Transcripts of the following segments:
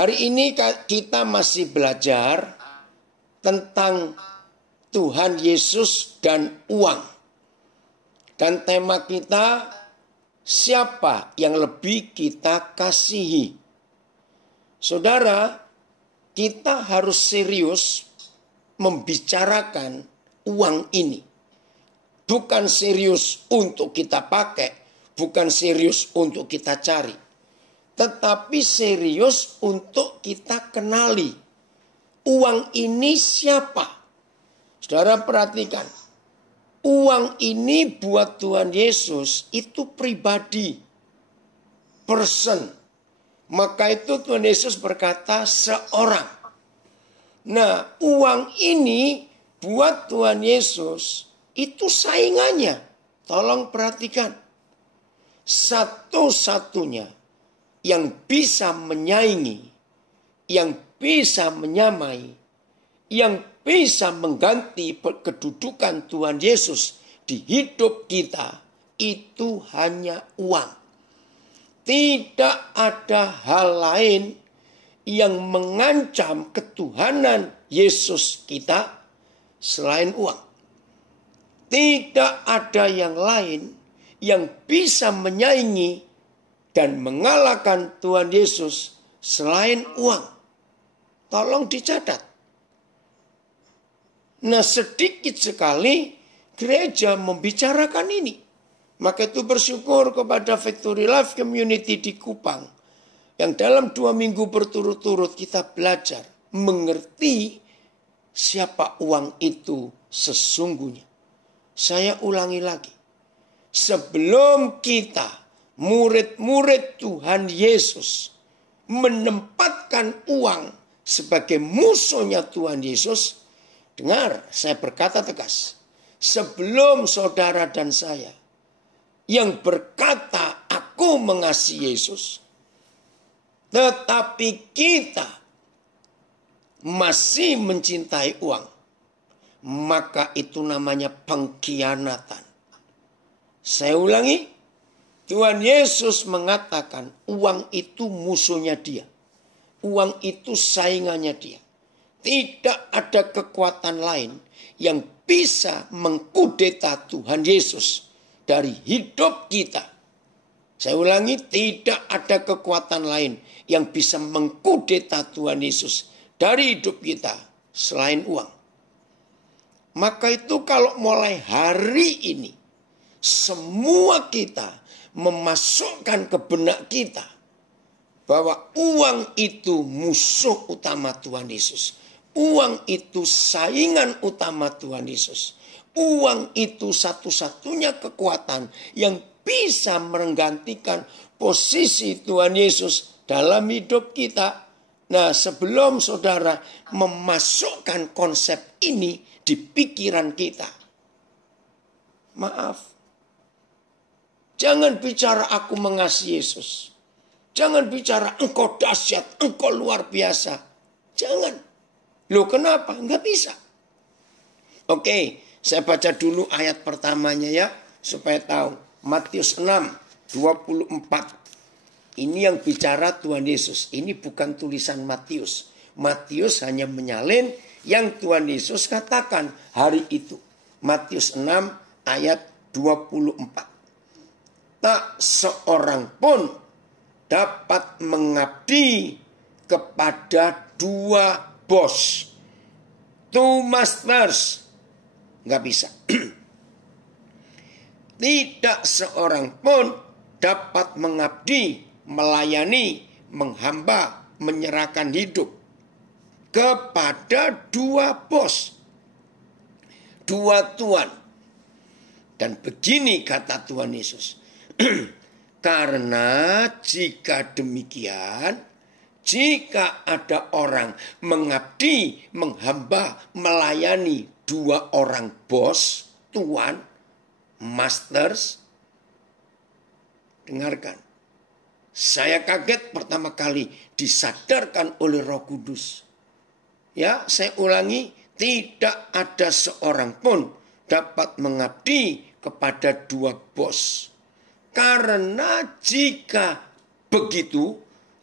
Hari ini kita masih belajar tentang Tuhan Yesus dan uang. Dan tema kita, siapa yang lebih kita kasihi? Saudara, kita harus serius membicarakan uang ini. Bukan serius untuk kita pakai, bukan serius untuk kita cari. Tetapi serius untuk kita kenali. Uang ini siapa? Saudara perhatikan. Uang ini buat Tuhan Yesus itu pribadi. Person. Maka itu Tuhan Yesus berkata seorang. Nah, uang ini buat Tuhan Yesus itu saingannya. Tolong perhatikan. Satu-satunya yang bisa menyaingi, yang bisa menyamai, yang bisa mengganti kedudukan Tuhan Yesus di hidup kita, itu hanya uang. Tidak ada hal lain yang mengancam ketuhanan Yesus kita selain uang. Tidak ada yang lain yang bisa menyaingi dan mengalahkan Tuhan Yesus selain uang. Tolong dicatat. Nah, sedikit sekali gereja membicarakan ini. Maka itu bersyukur kepada Victory Life Community di Kupang. Yang dalam 2 minggu berturut-turut kita belajar mengerti siapa uang itu sesungguhnya. Saya ulangi lagi. Sebelum kita, murid-murid Tuhan Yesus, menempatkan uang sebagai musuhnya Tuhan Yesus, dengar, saya berkata tegas. Sebelum saudara dan saya yang berkata, aku mengasihi Yesus, tetapi kita masih mencintai uang, maka itu namanya pengkhianatan. Saya ulangi, Tuhan Yesus mengatakan uang itu musuhnya dia. Uang itu saingannya dia. Tidak ada kekuatan lain yang bisa mengkudeta Tuhan Yesus dari hidup kita. Saya ulangi, tidak ada kekuatan lain yang bisa mengkudeta Tuhan Yesus dari hidup kita selain uang. Maka itu kalau mulai hari ini, semua kita memasukkan ke benak kita bahwa uang itu musuh utama Tuhan Yesus. Uang itu saingan utama Tuhan Yesus. Uang itu satu-satunya kekuatan yang bisa menggantikan posisi Tuhan Yesus dalam hidup kita. Nah, sebelum saudara memasukkan konsep ini di pikiran kita, maaf, jangan bicara aku mengasihi Yesus. Jangan bicara engkau dahsyat, engkau luar biasa. Jangan. Loh, kenapa? Enggak bisa. Oke, saya baca dulu ayat pertamanya ya, supaya tahu. Matius 6:24. Ini yang bicara Tuhan Yesus. Ini bukan tulisan Matius. Matius hanya menyalin yang Tuhan Yesus katakan hari itu. Matius 6 ayat 24. Tak seorang pun dapat mengabdi kepada 2 bos. 2 masters. Nggak bisa. Tidak seorang pun dapat mengabdi, melayani, menghamba, menyerahkan hidup kepada 2 bos, 2 tuan. Dan begini kata Tuhan Yesus. Karena jika demikian, jika ada orang mengabdi, menghamba, melayani 2 orang bos, tuan, masters, dengarkan. Saya kaget pertama kali disadarkan oleh Roh Kudus. Ya, saya ulangi, tidak ada seorang pun dapat mengabdi kepada 2 bos. Karena jika begitu,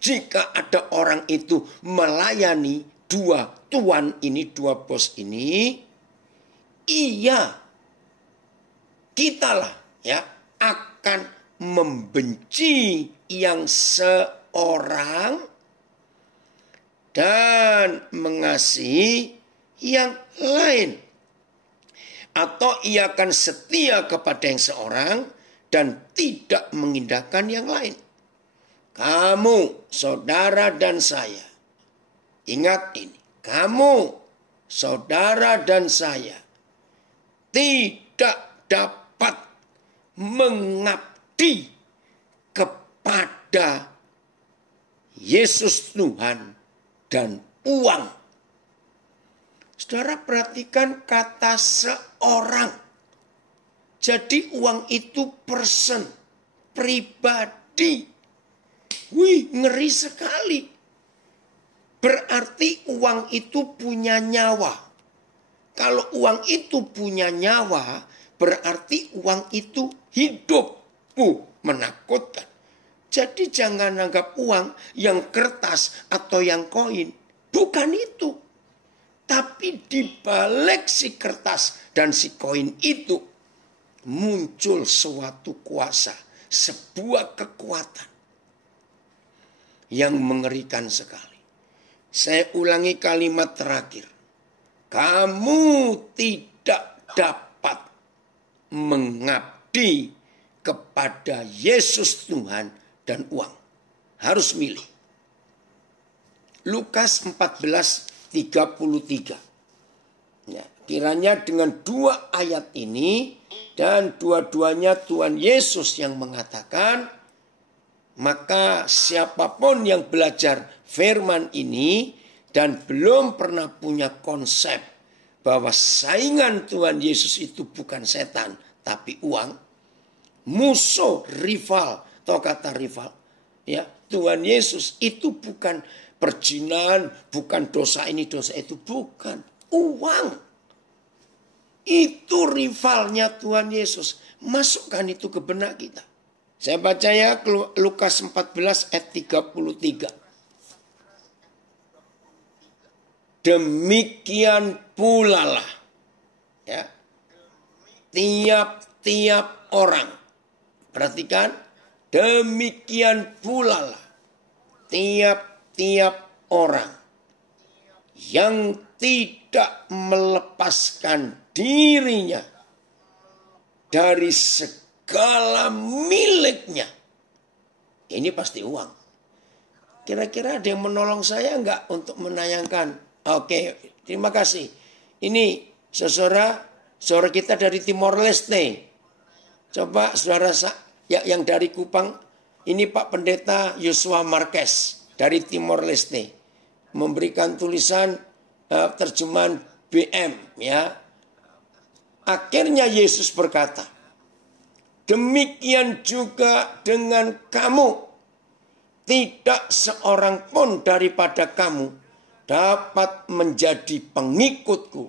jika ada orang itu melayani dua tuan ini, dua bos ini, kitalah ya akan membenci yang seorang dan mengasihi yang lain. Atau ia akan setia kepada yang seorang dan tidak mengindahkan yang lain. Kamu, saudara dan saya, ingat ini. Kamu, saudara dan saya, tidak dapat mengabdi kepada Yesus Tuhan dan uang. Saudara perhatikan kata seorang. Jadi uang itu person, pribadi. Wih, ngeri sekali. Berarti uang itu punya nyawa. Kalau uang itu punya nyawa, berarti uang itu hidup. Menakutkan. Jadi jangan anggap uang yang kertas atau yang koin. Bukan itu. Tapi di balik si kertas dan si koin itu muncul suatu kuasa, sebuah kekuatan yang mengerikan sekali. Saya ulangi kalimat terakhir. Kamu tidak dapat mengabdi kepada Yesus Tuhan dan uang. Harus milih. Lukas 14:33. Ya, kiranya dengan dua ayat ini dan dua-duanya Tuhan Yesus yang mengatakan, maka siapapun yang belajar firman ini dan belum pernah punya konsep bahwa saingan Tuhan Yesus itu bukan setan tapi uang, musuh, rival, atau kata rival, ya Tuhan Yesus itu bukan perjinan, bukan dosa ini, dosa itu, bukan. Uang. Itu rivalnya Tuhan Yesus. Masukkan itu ke benak kita. Saya baca ya Lukas 14 ayat 33. Demikian pula lah. Ya. Tiap-tiap orang. Perhatikan. Demikian pula lah. Tiap orang yang tidak melepaskan dirinya dari segala miliknya. Ini pasti uang. Kira-kira ada yang menolong saya enggak untuk menayangkan? Oke, terima kasih. Ini saudara kita dari Timor Leste. Coba saudara yang dari Kupang, ini Pak Pendeta Yosua Marquez dari Timor Leste memberikan tulisan terjemahan BM, ya. Akhirnya Yesus berkata, demikian juga dengan kamu, tidak seorang pun daripada kamu dapat menjadi pengikutku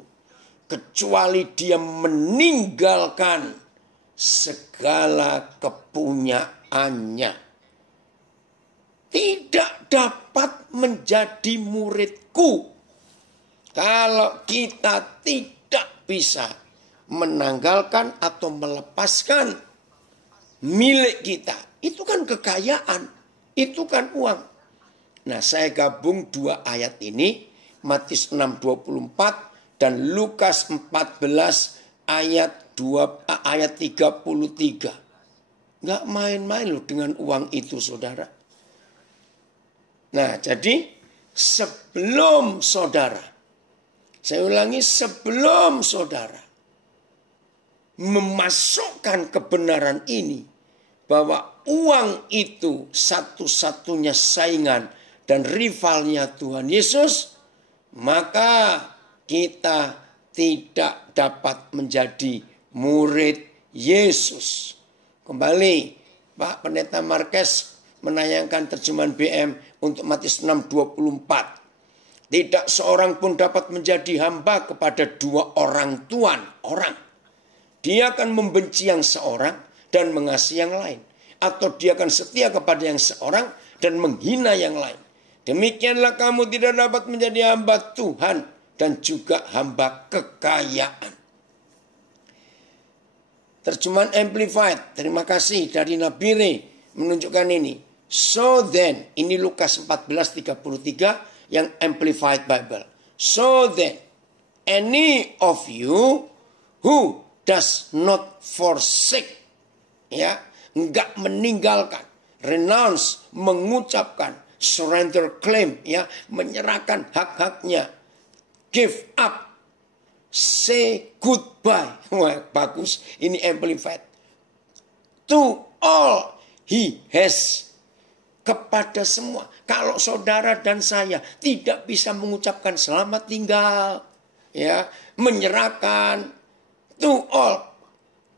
kecuali dia meninggalkan segala kepunyaannya. Tidak dapat menjadi muridku kalau kita tidak bisa menanggalkan atau melepaskan milik kita. Itu kan kekayaan, itu kan uang. Nah, saya gabung dua ayat ini, Matius 6:24 dan Lukas 14 ayat 33. Nggak main-main loh dengan uang itu, saudara. Nah, jadi sebelum saudara, saya ulangi, sebelum saudara memasukkan kebenaran ini, bahwa uang itu satu-satunya saingan dan rivalnya Tuhan Yesus, maka kita tidak dapat menjadi murid Yesus. Kembali, Pak Pendeta Marquez menayangkan terjemahan BM untuk Matius 6:24. Tidak seorang pun dapat menjadi hamba kepada dua orang tuan. Dia akan membenci yang seorang dan mengasihi yang lain. Atau dia akan setia kepada yang seorang dan menghina yang lain. Demikianlah kamu tidak dapat menjadi hamba Tuhan dan juga hamba kekayaan. Terjemahan Amplified, terima kasih dari Nabire menunjukkan ini. So then, ini Lukas 14:33 yang Amplified Bible. So then, any of you who does not forsake, ya, enggak meninggalkan, renounce, mengucapkan, surrender claim, ya, menyerahkan hak-haknya, give up, say goodbye. Wah, bagus, ini Amplified. To all he has, kepada semua. Kalau saudara dan saya tidak bisa mengucapkan selamat tinggal, ya, menyerahkan, to all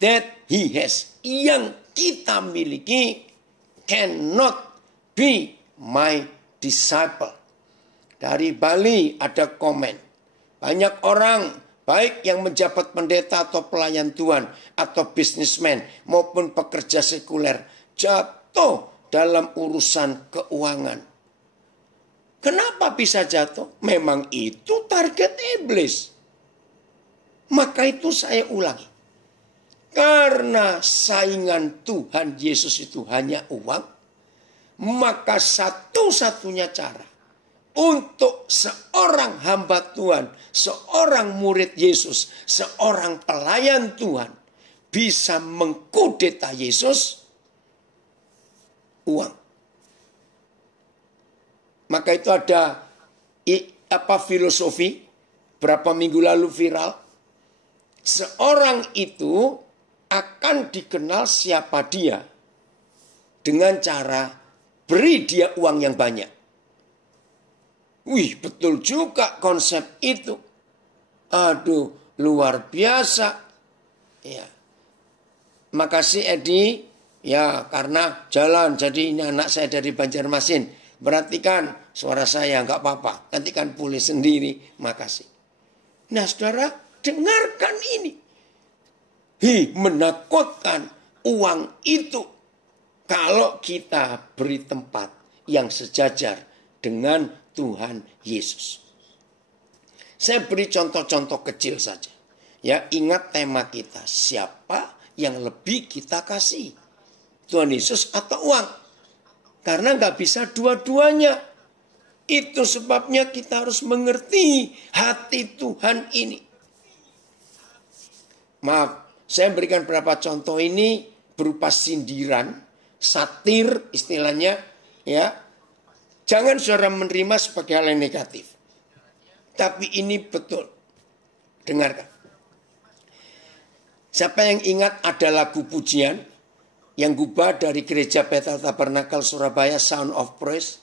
that he has, yang kita miliki, cannot be my disciple. Dari Bali ada komen. Banyak orang, baik yang menjabat pendeta atau pelayan Tuhan, atau bisnismen, maupun pekerja sekuler, jatuh dalam urusan keuangan. Kenapa bisa jatuh? Memang itu target iblis. Maka itu saya ulangi. Karena saingan Tuhan Yesus itu hanya uang, maka satu-satunya cara untuk seorang hamba Tuhan, seorang murid Yesus, seorang pelayan Tuhan bisa mengkudeta Yesus, uang. Maka itu ada filosofi berapa minggu lalu viral. Seorang itu akan dikenal siapa dia dengan cara beri dia uang yang banyak. Wih, betul juga konsep itu. Aduh, luar biasa. Ya. Makasih Edi. Ya, karena jalan. Jadi ini anak saya dari Banjarmasin. Berarti kan suara saya nggak apa-apa. Nanti kan pulih sendiri. Makasih. Nah, saudara, dengarkan ini. Menakutkan uang itu. Kalau kita beri tempat yang sejajar dengan Tuhan Yesus. Saya beri contoh-contoh kecil saja. Ya, ingat tema kita. Siapa yang lebih kita kasih? Tuhan Yesus atau uang? Karena nggak bisa dua-duanya. Itu sebabnya kita harus mengerti hati Tuhan ini. Maaf, saya berikan beberapa contoh ini berupa sindiran, satir istilahnya, ya. Jangan saudara menerima sebagai hal yang negatif. Tapi ini betul. Dengarkan. Siapa yang ingat ada lagu pujian yang gubah dari gereja Bethel Tabernakel Surabaya, Sound of Praise?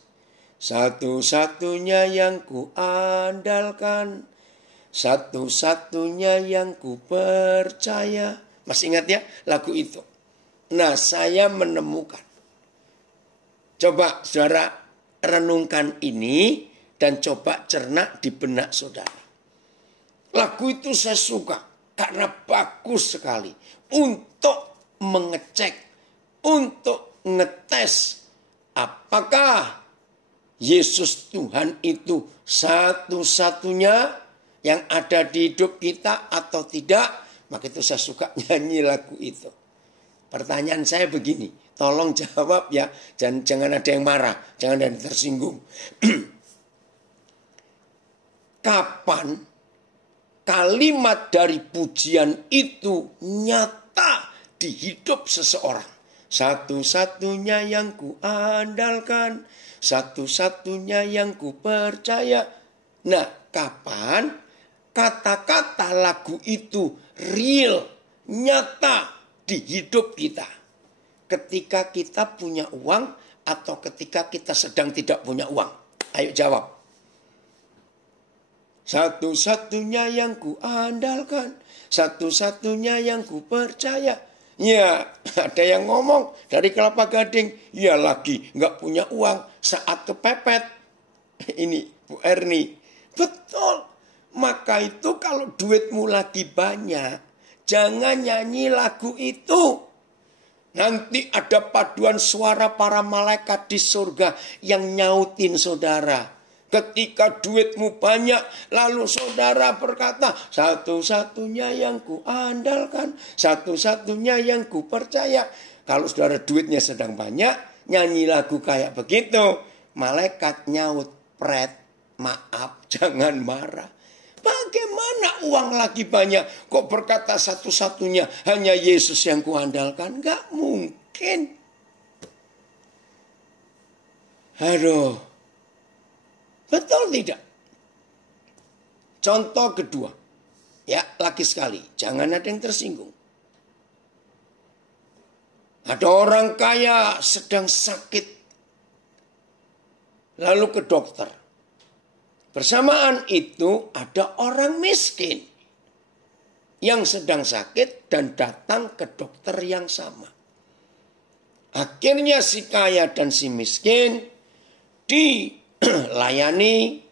Satu-satunya yang ku andalkan, satu-satunya yang ku percaya. Masih ingat ya lagu itu? Nah, saya menemukan. Coba saudara renungkan ini dan coba cerna di benak saudara. Lagu itu saya suka karena bagus sekali untuk mengecek, untuk ngetes apakah Yesus Tuhan itu satu-satunya yang ada di hidup kita atau tidak. Maka itu saya suka nyanyi lagu itu. Pertanyaan saya begini, tolong jawab ya, jangan ada yang marah, jangan ada yang tersinggung. Kapan kalimat dari pujian itu nyata di hidup seseorang? Satu-satunya yang ku andalkan, satu-satunya yang ku percaya. Nah, kapan kata-kata lagu itu real, nyata di hidup kita? Ketika kita punya uang atau ketika kita sedang tidak punya uang? Ayo jawab. Satu-satunya yang ku andalkan, satu-satunya yang ku percaya. Ya, ada yang ngomong dari Kelapa Gading, ya lagi nggak punya uang saat kepepet. Ini Bu Erni, betul. Maka itu kalau duitmu lagi banyak, jangan nyanyi lagu itu. Nanti ada paduan suara para malaikat di surga yang nyautin saudara. Ketika duitmu banyak, lalu saudara berkata, satu-satunya yang kuandalkan, satu-satunya yang kupercaya. Kalau saudara duitnya sedang banyak, nyanyi lagu kayak begitu, malaikat nyaut, pret, maaf, jangan marah. Bagaimana uang lagi banyak, kok berkata satu-satunya hanya Yesus yang kuandalkan? Gak mungkin. Aduh. Betul tidak? Contoh kedua. Ya, lagi sekali. Jangan ada yang tersinggung. Ada orang kaya sedang sakit. Lalu ke dokter. Bersamaan itu ada orang miskin. Yang sedang sakit dan datang ke dokter yang sama. Akhirnya si kaya dan si miskin dilayani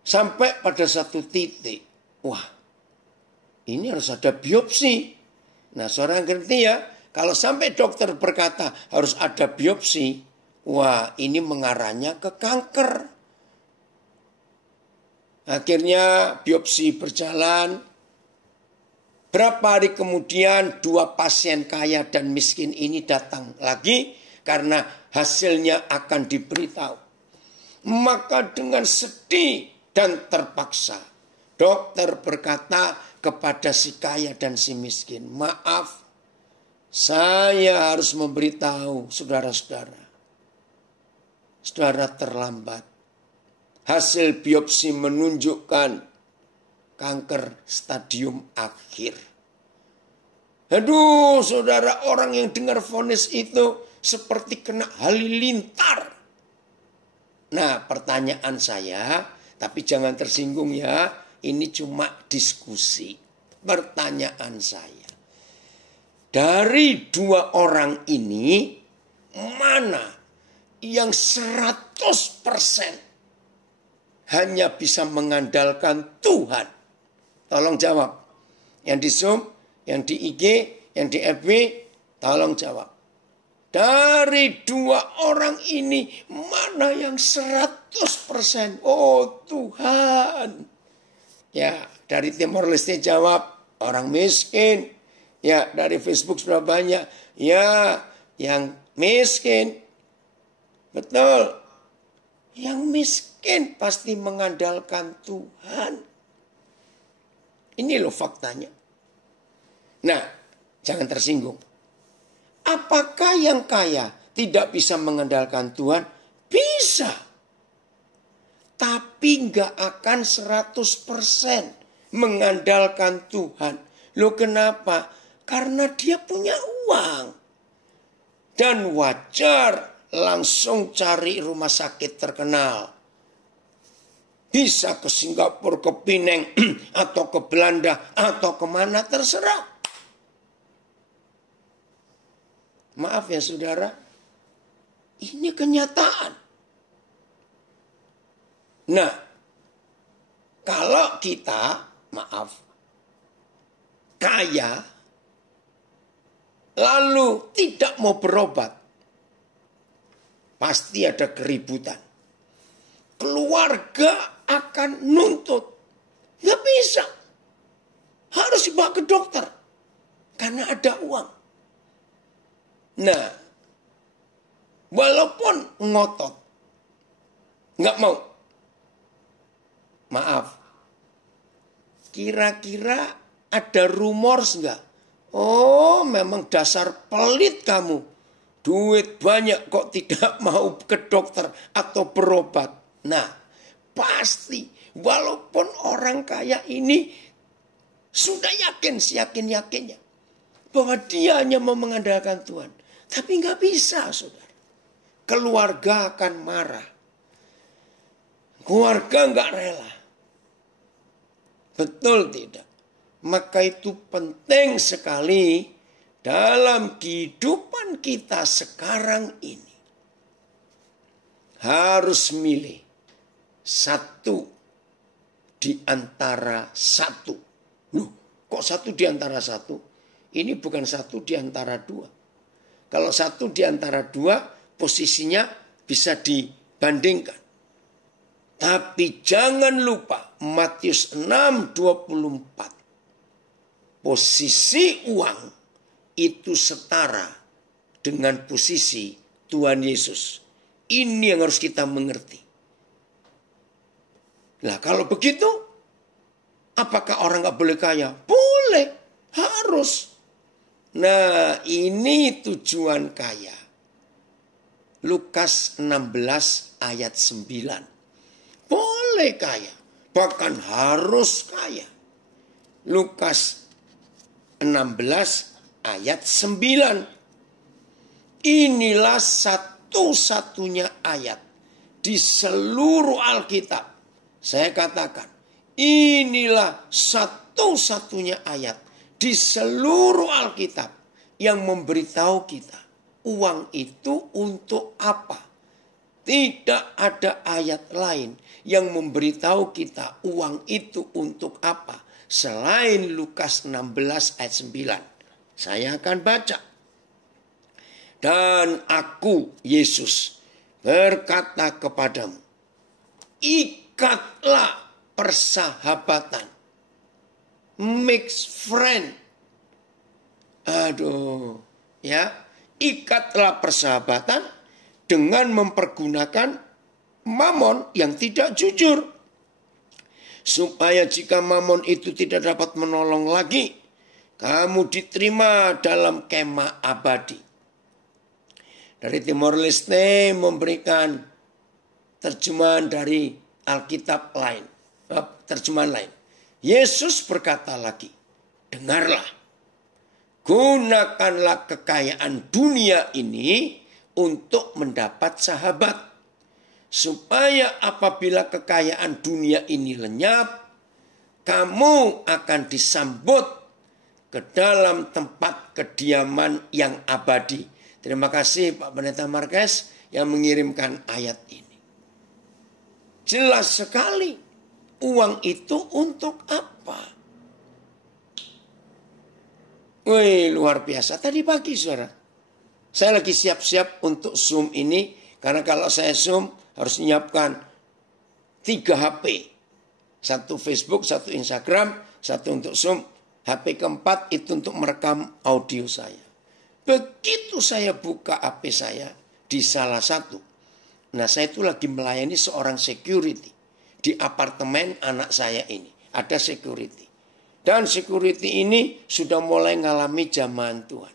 sampai pada satu titik. Wah, ini harus ada biopsi. Nah, saudara ngerti ya, kalau sampai dokter berkata harus ada biopsi, wah ini mengarahnya ke kanker. Akhirnya biopsi berjalan. Berapa hari kemudian dua pasien kaya dan miskin ini datang lagi karena hasilnya akan diberitahu. Maka dengan sedih dan terpaksa, dokter berkata kepada si kaya dan si miskin, maaf, saya harus memberitahu saudara-saudara. Saudara terlambat. Hasil biopsi menunjukkan kanker stadium akhir. Aduh, saudara, orang yang dengar vonis itu seperti kena halilintar. Nah, pertanyaan saya, tapi jangan tersinggung ya, ini cuma diskusi. Pertanyaan saya, dari dua orang ini, mana yang 100% hanya bisa mengandalkan Tuhan? Tolong jawab. Yang di Zoom, yang di IG, yang di FB, tolong jawab. Dari dua orang ini, mana yang 100%? Oh Tuhan. Ya, dari Timor Leste jawab, orang miskin. Ya, dari Facebook sudah banyak. Ya, yang miskin. Betul. Yang miskin pasti mengandalkan Tuhan. Ini loh faktanya. Nah, jangan tersinggung. Apakah yang kaya tidak bisa mengandalkan Tuhan? Bisa. Tapi nggak akan 100% mengandalkan Tuhan. Loh kenapa? Karena dia punya uang. Dan wajar langsung cari rumah sakit terkenal. Bisa ke Singapura, ke Penang, atau ke Belanda, atau kemana terserah. Maaf ya saudara, ini kenyataan. Nah, kalau kita, maaf, kaya, lalu tidak mau berobat, pasti ada keributan. Keluarga akan nuntut. Nggak bisa. Harus dibawa ke dokter. Karena ada uang. Nah, walaupun ngotot, nggak mau. Maaf. Kira-kira ada rumor nggak? Oh, memang dasar pelit kamu. Duit banyak kok tidak mau ke dokter atau berobat. Nah, pasti walaupun orang kaya ini sudah yakin, seyakin-yakinnya bahwa dia hanya mau mengandalkan Tuhan. Tapi nggak bisa, saudara. Keluarga akan marah. Keluarga nggak rela. Betul tidak? Maka itu penting sekali dalam kehidupan kita sekarang ini. Harus milih satu di antara satu. Loh, kok satu di antara satu? Ini bukan satu di antara dua. Kalau satu di antara dua, posisinya bisa dibandingkan. Tapi jangan lupa Matius 6:24. Posisi uang itu setara dengan posisi Tuhan Yesus. Ini yang harus kita mengerti. Nah kalau begitu, apakah orang gak boleh kaya? Boleh, harus. Nah ini tujuan kaya. Lukas 16 ayat 9. Boleh kaya, bahkan harus kaya. Lukas 16 ayat 9. Inilah satu-satunya ayat di seluruh Alkitab. Saya katakan, inilah satu-satunya ayat di seluruh Alkitab yang memberitahu kita uang itu untuk apa. Tidak ada ayat lain yang memberitahu kita uang itu untuk apa selain Lukas 16 ayat 9. Saya akan baca. Dan aku, Yesus, berkata kepadamu, ikatlah persahabatan. Make friend. Aduh, ya. Ikatlah persahabatan dengan mempergunakan mamon yang tidak jujur. Supaya jika mamon itu tidak dapat menolong lagi, kamu diterima dalam kemah abadi. Dari Timor Leste memberikan terjemahan dari Alkitab lain. Terjemahan lain. Yesus berkata lagi, dengarlah. Gunakanlah kekayaan dunia ini untuk mendapat sahabat. Supaya apabila kekayaan dunia ini lenyap, kamu akan disambut ke dalam tempat kediaman yang abadi. Terima kasih Pak Pendeta Marques yang mengirimkan ayat ini. Jelas sekali uang itu untuk apa? Wih, luar biasa. Tadi pagi saudara, saya lagi siap-siap untuk Zoom ini. Karena kalau saya Zoom harus menyiapkan 3 HP. 1 Facebook, 1 Instagram, 1 untuk Zoom. HP keempat itu untuk merekam audio saya. Begitu saya buka HP saya di salah satu. Nah saya itu lagi melayani seorang security. Di apartemen anak saya ini. Ada security. Dan security ini sudah mulai mengalami jamahan Tuhan.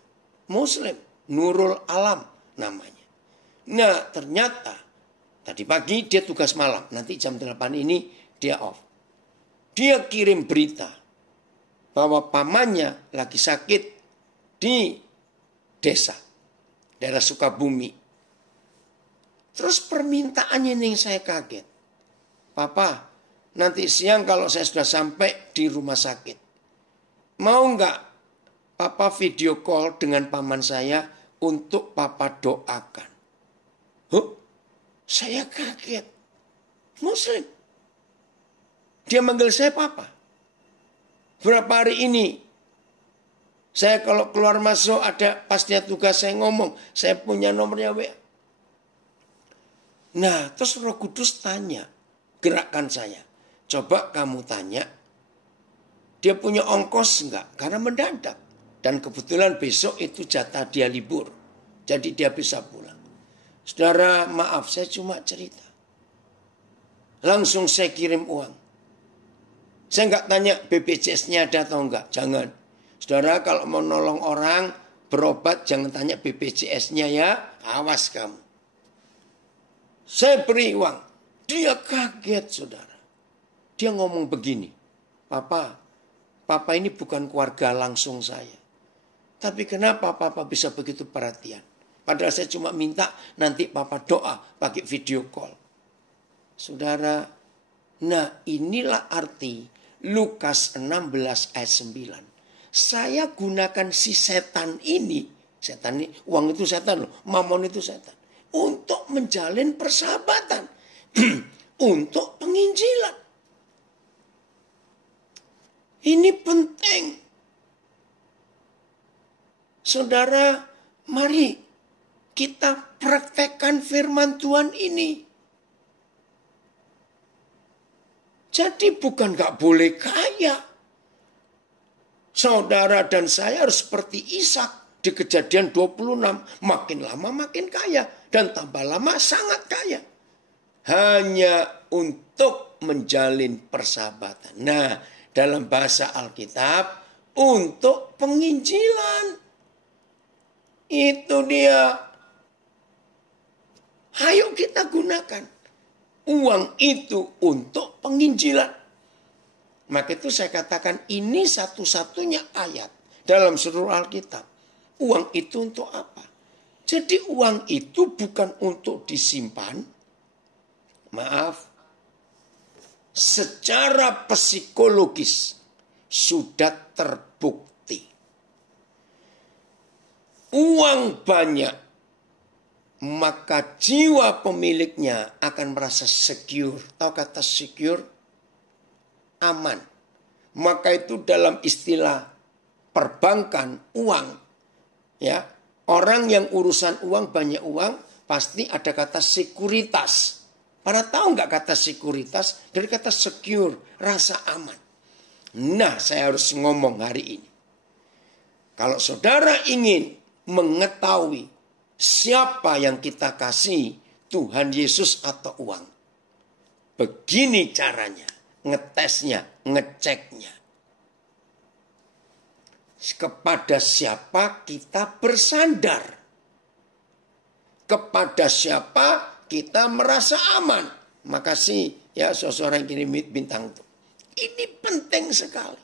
Muslim. Nurul Alam namanya. Nah ternyata tadi pagi dia tugas malam. Nanti jam 8 ini dia off. Dia kirim berita bahwa pamannya lagi sakit di desa, daerah Sukabumi. Terus permintaannya nih saya kaget. Papa, nanti siang kalau saya sudah sampai di rumah sakit, mau nggak Papa video call dengan paman saya untuk Papa doakan? Huh? Saya kaget. Muslim. Dia manggil saya Papa. Berapa hari ini saya kalau keluar masuk ada pas dia tugas saya ngomong. Saya punya nomornya WA. Nah terus Roh Kudus tanya. Gerakan saya. Coba kamu tanya. Dia punya ongkos enggak? Karena mendadak. Dan kebetulan besok itu jatah dia libur. Jadi dia bisa pulang. Saudara maaf saya cuma cerita. Langsung saya kirim uang. Saya enggak tanya BPJS-nya ada atau enggak. Jangan. Saudara kalau mau nolong orang berobat jangan tanya BPJS-nya ya. Awas kamu. Saya beri uang. Dia kaget saudara. Dia ngomong begini. Papa ini bukan keluarga langsung saya. Tapi kenapa Papa bisa begitu perhatian? Padahal saya cuma minta nanti Papa doa pakai video call. Saudara, nah inilah arti Lukas 16 ayat 9. Saya gunakan si setan ini. Setan ini, uang itu setan loh. Mamon itu setan. Untuk menjalin persahabatan. Untuk penginjilan. Ini penting. Saudara, mari kita praktekkan firman Tuhan ini. Jadi bukan gak boleh kaya. Saudara dan saya harus seperti Ishak di Kejadian 26. Makin lama makin kaya. Dan tambah lama sangat kaya. Hanya untuk menjalin persahabatan. Nah, dalam bahasa Alkitab, untuk penginjilan. Itu dia. Ayo kita gunakan uang itu untuk penginjilan. Maka itu saya katakan ini satu-satunya ayat dalam seluruh Alkitab. Uang itu untuk apa? Jadi uang itu bukan untuk disimpan. Maaf. Secara psikologis sudah terbukti. Uang banyak, maka jiwa pemiliknya akan merasa secure. Tahu kata secure? Aman. Maka itu dalam istilah perbankan uang. Ya, orang yang urusan uang, banyak uang, pasti ada kata sekuritas. Pada tahu nggak kata sekuritas? Dari kata secure, rasa aman. Nah, saya harus ngomong hari ini. Kalau saudara ingin mengetahui siapa yang kita kasih, Tuhan Yesus atau uang. Begini caranya, ngetesnya, ngeceknya. Kepada siapa kita bersandar. Kepada siapa kita merasa aman. Makasih ya seseorang yang kirim bintang itu. Ini penting sekali.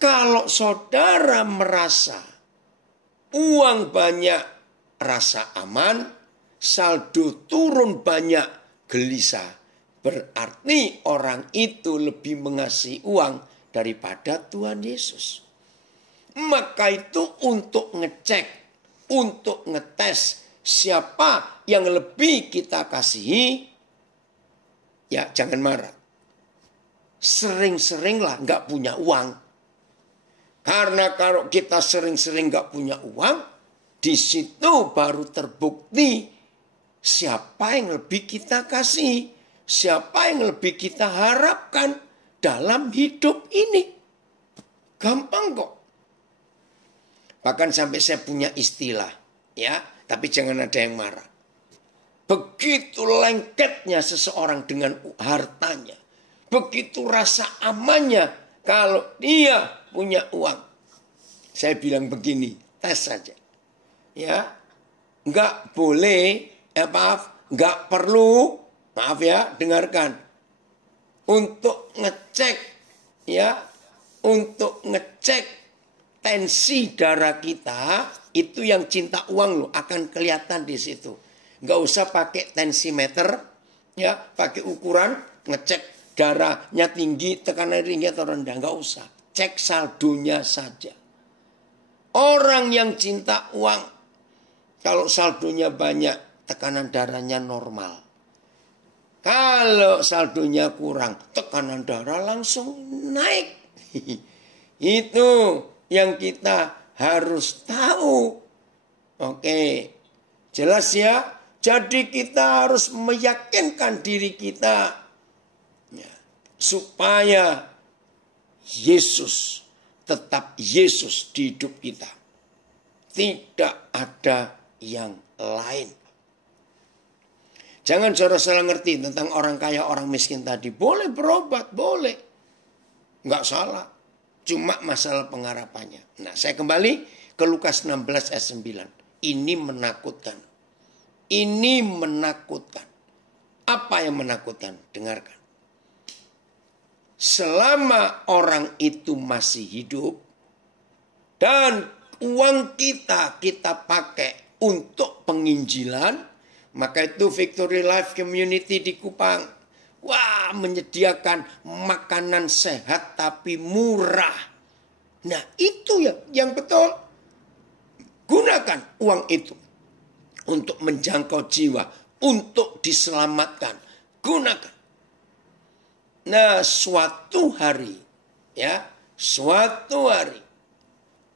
Kalau saudara merasa uang banyak, rasa aman, saldo turun banyak, gelisah. Berarti orang itu lebih mengasihi uang daripada Tuhan Yesus. Maka itu untuk ngecek, untuk ngetes siapa yang lebih kita kasihi, ya jangan marah. Sering-seringlah nggak punya uang. Karena kalau kita sering-sering gak punya uang, di situ baru terbukti siapa yang lebih kita kasih, siapa yang lebih kita harapkan dalam hidup ini. Gampang kok. Bahkan sampai saya punya istilah, ya, tapi jangan ada yang marah. Begitu lengketnya seseorang dengan hartanya, begitu rasa amannya kalau dia punya uang. Saya bilang begini, tes saja. Ya, nggak boleh, nggak perlu, maaf ya, dengarkan. Untuk ngecek, ya, untuk ngecek tensi darah kita, itu yang cinta uang loh, akan kelihatan di situ. Nggak usah pakai tensimeter, ya, pakai ukuran, ngecek darahnya tinggi, tekanan tinggi atau rendah, nggak usah. Cek saldonya saja. Orang yang cinta uang, kalau saldonya banyak, tekanan darahnya normal. Kalau saldonya kurang, tekanan darah langsung naik. Itu yang kita harus tahu. Oke, jelas ya? Jadi kita harus meyakinkan diri kita, ya, supaya Yesus tetap Yesus di hidup kita. Tidak ada yang lain. Jangan saudara ngerti tentang orang kaya, orang miskin tadi. Boleh berobat, boleh. Nggak salah. Cuma masalah pengharapannya. Nah, saya kembali ke Lukas 16 ayat 9. Ini menakutkan. Ini menakutkan. Apa yang menakutkan? Dengarkan. Selama orang itu masih hidup dan uang kita pakai untuk penginjilan, maka itu Victory Life Community di Kupang, wah, menyediakan makanan sehat tapi murah. Nah, itu yang betul. Gunakan uang itu untuk menjangkau jiwa, untuk diselamatkan. Gunakan. Nah, suatu hari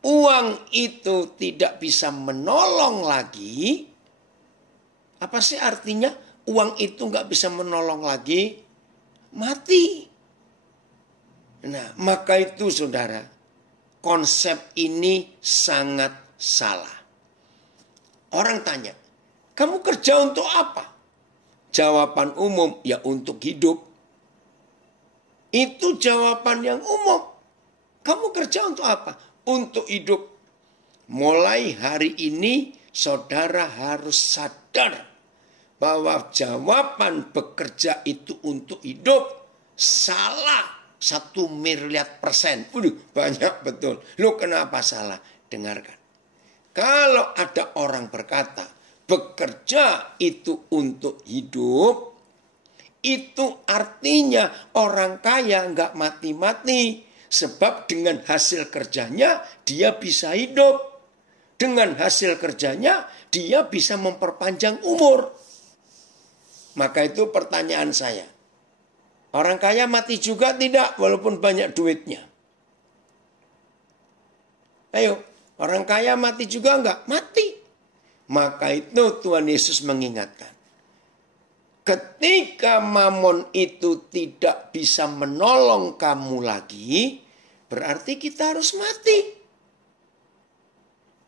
uang itu tidak bisa menolong lagi, apa sih artinya uang itu nggak bisa menolong lagi? Mati. Nah, maka itu saudara, konsep ini sangat salah. Orang tanya, kamu kerja untuk apa? Jawaban umum, ya untuk hidup. Itu jawaban yang umum. Kamu kerja untuk apa? Untuk hidup. Mulai hari ini saudara harus sadar bahwa jawaban bekerja itu untuk hidup salah 1.000.000%. Banyak betul. Lu kenapa salah? Dengarkan. Kalau ada orang berkata bekerja itu untuk hidup, itu artinya orang kaya nggak mati-mati. Sebab dengan hasil kerjanya dia bisa hidup. Dengan hasil kerjanya dia bisa memperpanjang umur. Maka itu pertanyaan saya. Orang kaya mati juga tidak walaupun banyak duitnya? Ayo, orang kaya mati juga enggak? Mati. Maka itu Tuhan Yesus mengingatkan. Ketika mamon itu tidak bisa menolong kamu lagi, berarti kita harus mati.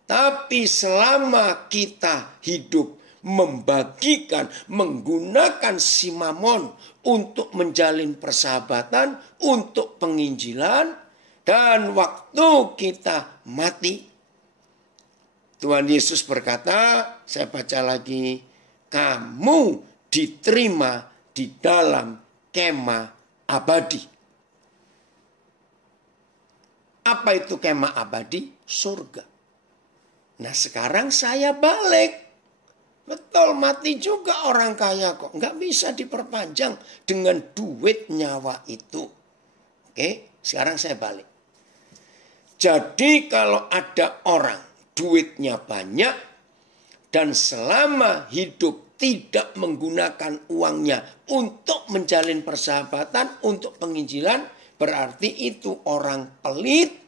Tapi selama kita hidup membagikan, menggunakan si mamon untuk menjalin persahabatan, untuk penginjilan, dan waktu kita mati, Tuhan Yesus berkata, saya baca lagi, kamu diterima di dalam kemah abadi. Apa itu kemah abadi? Surga. Nah sekarang saya balik. Betul, mati juga orang kaya kok. Nggak bisa diperpanjang dengan duit nyawa itu. Oke, sekarang saya balik. Jadi kalau ada orang duitnya banyak dan selama hidup tidak menggunakan uangnya untuk menjalin persahabatan, untuk penginjilan, berarti itu orang pelit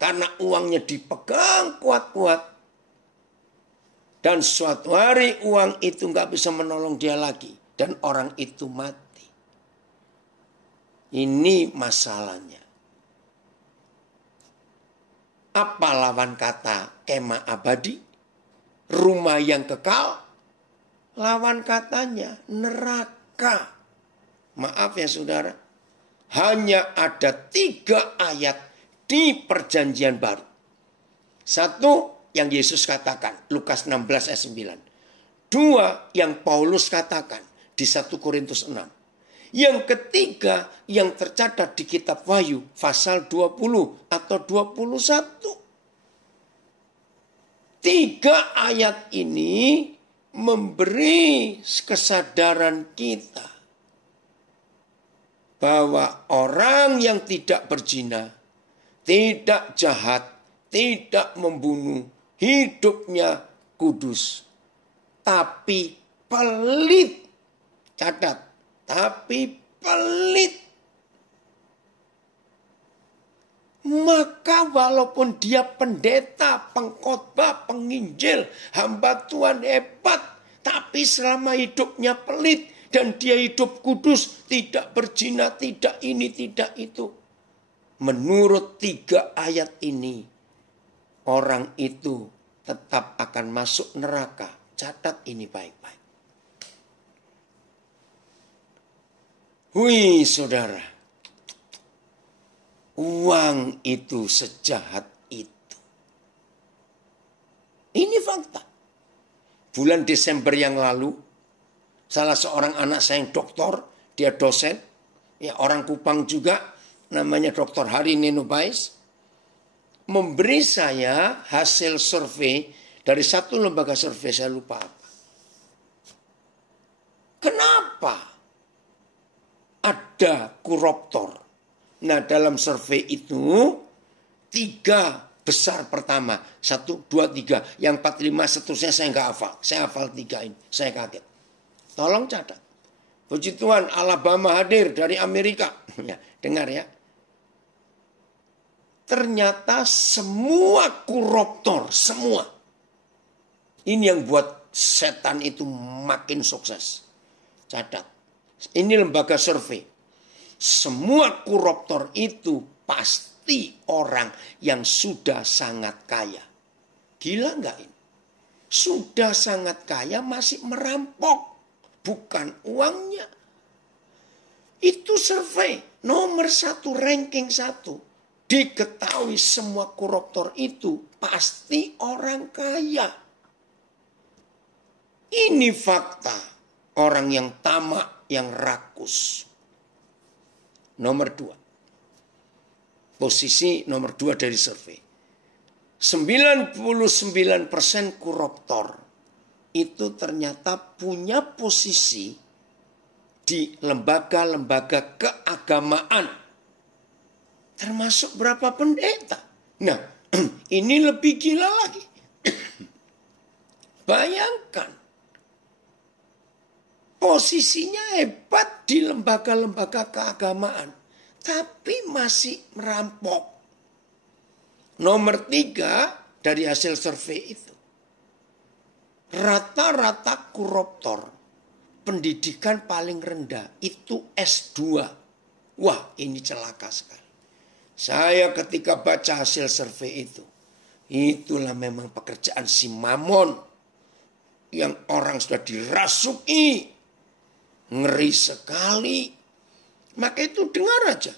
karena uangnya dipegang kuat-kuat. Dan suatu hari uang itu nggak bisa menolong dia lagi. Dan orang itu mati. Ini masalahnya. Apa lawan kata kemah abadi? Rumah yang kekal? Lawan katanya neraka. Maaf ya saudara. Hanya ada 3 ayat di perjanjian baru. Satu yang Yesus katakan, Lukas 16 ayat 9. 2 yang Paulus katakan di 1 Korintus 6. Yang ketiga yang tercatat di kitab Wahyu pasal 20 atau 21. 3 ayat ini memberi kesadaran kita bahwa orang yang tidak berzina, tidak jahat, tidak membunuh, hidupnya kudus, tapi pelit. Catat, tapi pelit. Maka walaupun dia pendeta, pengkhotbah, penginjil, hamba Tuhan hebat, tapi selama hidupnya pelit dan dia hidup kudus, tidak berzina, tidak ini, tidak itu. Menurut 3 ayat ini, orang itu tetap akan masuk neraka. Catat ini baik-baik. Wih saudara, uang itu sejahat itu. Ini fakta. Bulan Desember yang lalu, salah seorang anak saya yang doktor, dia dosen, ya orang Kupang juga, namanya Dr. Hari Nenubais, memberi saya hasil survei dari satu lembaga survei, saya lupa apa. Kenapa ada koruptor? Nah dalam survei itu 3 besar pertama. 1, 2, 3. Yang 4, 5 seterusnya saya nggak hafal. Saya hafal 3 ini. Saya kaget. Tolong catat. Puji Tuhan, Alabama hadir dari Amerika. Ya, dengar ya. ternyata semua koruptor, semua. Ini yang buat setan itu makin sukses. Catat. Ini lembaga survei. Semua koruptor itu pasti orang yang sudah sangat kaya. Gila nggak ini? Sudah sangat kaya masih merampok. Bukan uangnya. Itu survei. Nomor 1, ranking 1. Diketahui semua koruptor itu pasti orang kaya. Ini fakta. Orang yang tamak, yang rakus. Nomor 2. Posisi nomor 2 dari survei. 99% koruptor itu ternyata punya posisi di lembaga-lembaga keagamaan. Termasuk berapa pendeta. Nah, ini lebih gila lagi. Bayangkan. Posisinya hebat di lembaga-lembaga keagamaan. Tapi masih merampok. Nomor 3 dari hasil survei itu. Rata-rata koruptor pendidikan paling rendah itu S2. Wah, ini celaka sekali. Saya ketika baca hasil survei itu. Itulah memang pekerjaan si Mamon. Yang orang sudah dirasuki. Ngeri sekali. Maka itu dengar aja.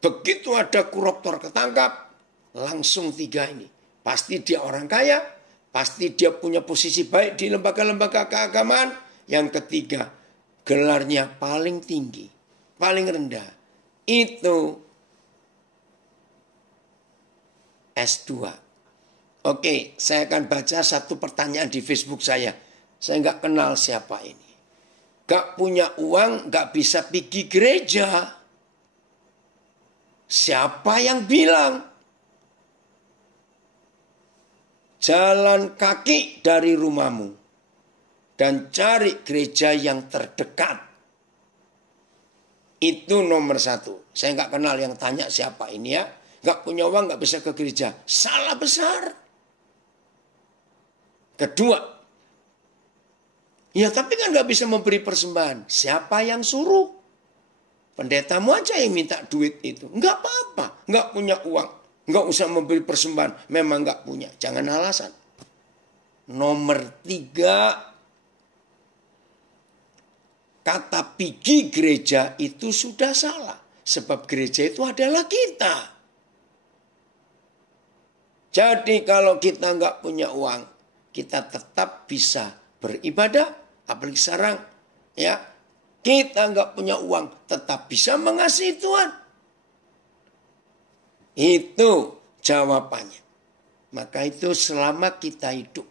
Begitu ada koruptor ketangkap. Langsung 3 ini. Pasti dia orang kaya. Pasti dia punya posisi baik di lembaga-lembaga keagamaan. Yang ketiga, gelarnya paling tinggi. Paling rendah. Itu S2. Oke, saya akan baca satu pertanyaan di Facebook saya. Saya nggak kenal siapa ini. Gak punya uang, gak bisa pergi gereja. Siapa yang bilang? Jalan kaki dari rumahmu dan cari gereja yang terdekat. Itu nomor 1. Saya nggak kenal yang tanya siapa ini ya. Nggak punya uang, nggak bisa ke gereja. Salah besar. Kedua, ya tapi kan nggak bisa memberi persembahan. Siapa yang suruh? Pendetamu aja yang minta duit itu. Nggak apa-apa, nggak punya uang. Nggak usah memberi persembahan. Memang nggak punya. Jangan alasan. Nomor 3. Kata pergi gereja itu sudah salah. Sebab gereja itu adalah kita. Jadi kalau kita nggak punya uang. Kita tetap bisa beribadah. Apalagi sekarang. Ya, kita nggak punya uang. Tetap bisa mengasihi Tuhan. Itu jawabannya. Maka itu selama kita hidup.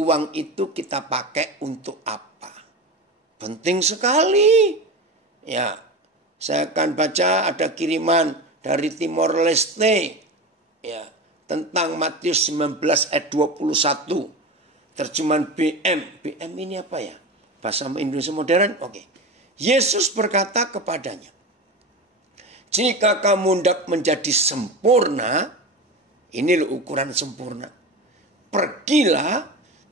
Uang itu kita pakai untuk apa? Penting sekali. Ya, saya akan baca ada kiriman dari Timor Leste. Ya, tentang Matius 19 ayat 21. Terjemahan BM. BM ini apa ya? Bahasa Indonesia modern? Oke. Yesus berkata kepadanya. Jika kamu hendak menjadi sempurna, ini loh ukuran sempurna. Pergilah,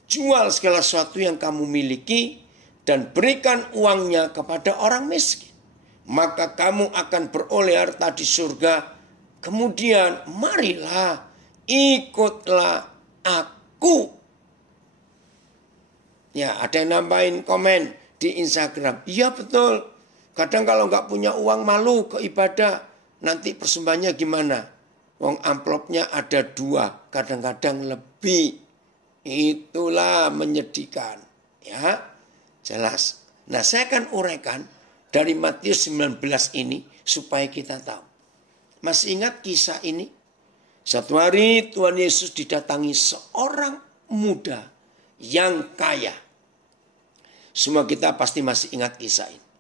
jual segala sesuatu yang kamu miliki, dan berikan uangnya kepada orang miskin. Maka kamu akan beroleh harta di surga. Kemudian marilah, ikutlah aku. Ya, ada yang nambahin komen di Instagram. Iya betul. Kadang kalau nggak punya uang malu ke ibadah, nanti persembahannya gimana? Wong amplopnya ada 2, kadang-kadang lebih. Itulah menyedihkan. Ya, jelas. Nah, saya akan uraikan dari Matius 19 ini supaya kita tahu. Masih ingat kisah ini? Satu hari Tuhan Yesus didatangi seorang muda yang kaya. Semua kita pasti masih ingat kisah ini.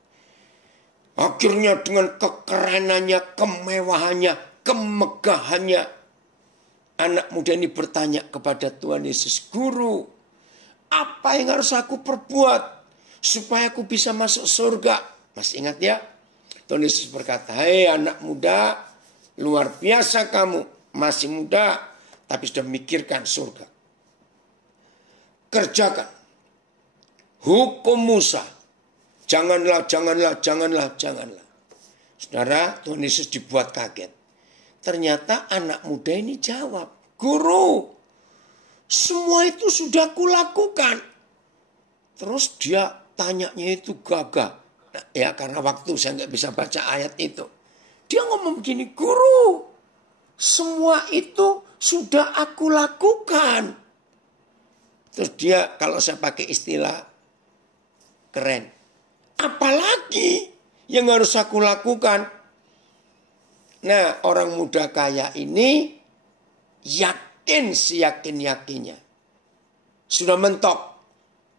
Akhirnya dengan kekerenannya, kemewahannya, kemegahannya. Anak muda ini bertanya kepada Tuhan Yesus. Guru, apa yang harus aku perbuat supaya aku bisa masuk surga? Masih ingat ya? Tuhan Yesus berkata, hei anak muda, Luar biasa kamu, masih muda, tapi sudah memikirkan surga. Kerjakan hukum Musa. Janganlah. Saudara, Tuhan Yesus dibuat kaget. Ternyata anak muda ini jawab, Guru, semua itu sudah kulakukan. Terus dia tanyanya itu gagah. Nah, ya karena waktu saya nggak bisa baca ayat itu. Dia ngomong begini, Guru, semua itu sudah aku lakukan. Terus dia, kalau saya pakai istilah keren, apalagi yang harus aku lakukan? Nah, orang muda kaya ini yakin seyakin-yakinnya. Sudah mentok.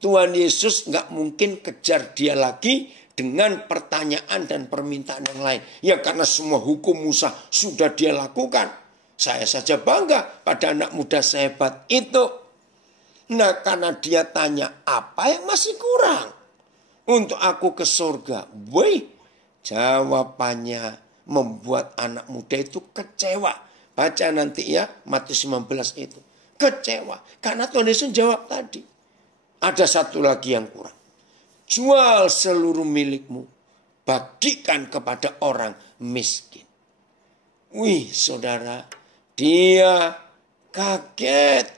Tuhan Yesus nggak mungkin kejar dia lagi dengan pertanyaan dan permintaan yang lain. Ya karena semua hukum Musa sudah dia lakukan. Saya saja bangga pada anak muda sehebat itu. Nah karena dia tanya apa yang masih kurang untuk aku ke surga. Woi, jawabannya membuat anak muda itu kecewa. Baca nanti ya Matius 19 itu. Kecewa karena Tuhan Yesus jawab tadi. Ada satu lagi yang kurang. Jual seluruh milikmu. Bagikan kepada orang miskin. Wih saudara. Dia kaget.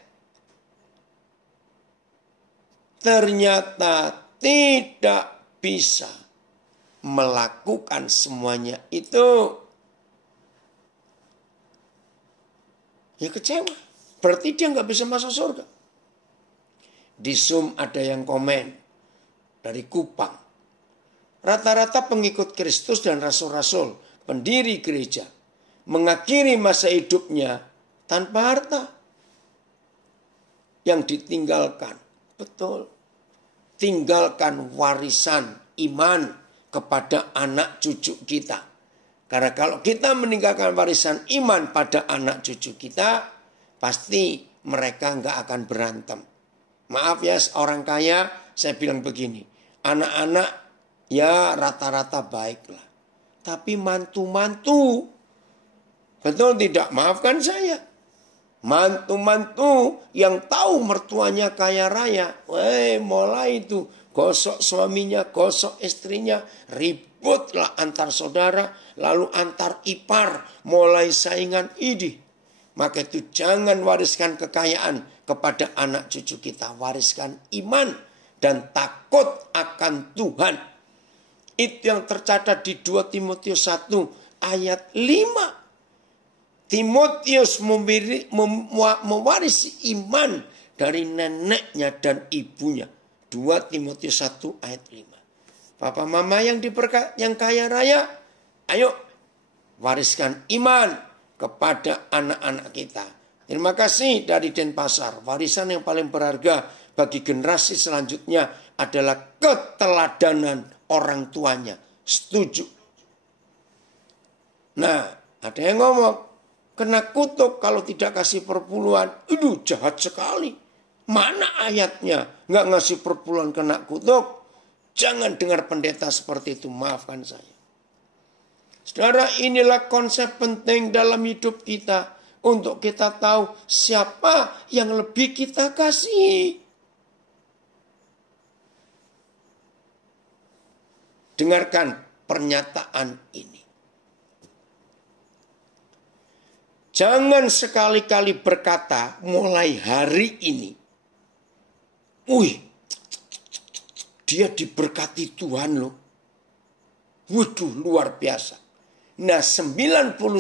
Ternyata tidak bisa melakukan semuanya itu. Ya kecewa. Berarti dia nggak bisa masuk surga. Di Zoom ada yang komen dari Kupang. Rata-rata pengikut Kristus dan rasul-rasul, pendiri gereja, mengakhiri masa hidupnya tanpa harta. Yang ditinggalkan, betul. Tinggalkan warisan iman kepada anak cucu kita. Karena kalau kita meninggalkan warisan iman pada anak cucu kita, pasti mereka nggak akan berantem. Maaf ya orang kaya, saya bilang begini. Anak-anak ya rata-rata baiklah. Tapi mantu-mantu, betul tidak? Maafkan saya. Mantu-mantu yang tahu mertuanya kaya raya. Mulai itu gosok suaminya, gosok istrinya. Ributlah antar saudara, lalu antar ipar. Mulai saingan idih. Maka itu jangan wariskan kekayaan kepada anak cucu kita. Wariskan iman dan takut akan Tuhan. Itu yang tercatat di 2 Timotius 1 ayat 5. Timotius mewarisi iman dari neneknya dan ibunya. 2 Timotius 1 ayat 5. Papa mama yang kaya raya, ayo wariskan iman kepada anak-anak kita. Terima kasih dari Denpasar. Warisan yang paling berharga bagi generasi selanjutnya adalah keteladanan orang tuanya. Setuju. Nah, ada yang ngomong, kena kutuk kalau tidak kasih perpuluhan. Aduh, jahat sekali. Mana ayatnya? Nggak ngasih perpuluhan kena kutuk. Jangan dengar pendeta seperti itu. Maafkan saya. Saudara, inilah konsep penting dalam hidup kita. Untuk kita tahu siapa yang lebih kita kasih. Dengarkan pernyataan ini. Jangan sekali-kali berkata mulai hari ini. Wih, dia diberkati Tuhan loh. Waduh, luar biasa. Nah 99,99%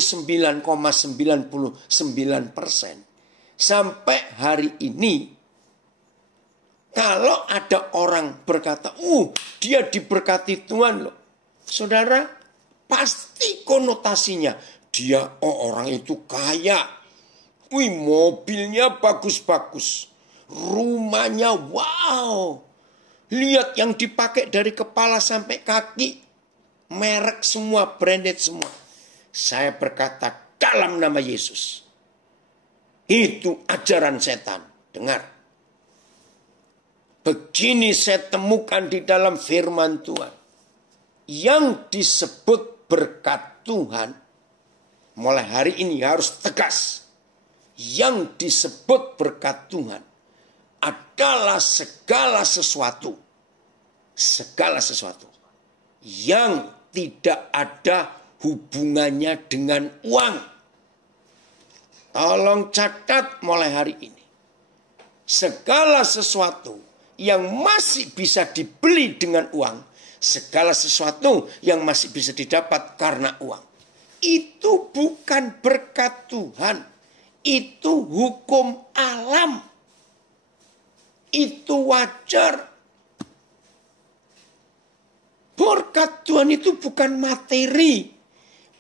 sampai hari ini kalau ada orang berkata, dia diberkati Tuhan loh. Saudara, pasti konotasinya dia orang itu kaya. Wih, mobilnya bagus-bagus. Rumahnya wow. Lihat yang dipakai dari kepala sampai kaki. Merek semua, branded semua. Saya berkata dalam nama Yesus. Itu ajaran setan. Dengar. Begini saya temukan di dalam firman Tuhan. Yang disebut berkat Tuhan mulai hari ini harus tegas. Yang disebut berkat Tuhan adalah segala sesuatu yang tidak ada hubungannya dengan uang. Tolong catat mulai hari ini. Segala sesuatu yang masih bisa dibeli dengan uang, segala sesuatu yang masih bisa didapat karena uang, itu bukan berkat Tuhan. Itu hukum alam. Itu wajar. Berkat Tuhan itu bukan materi.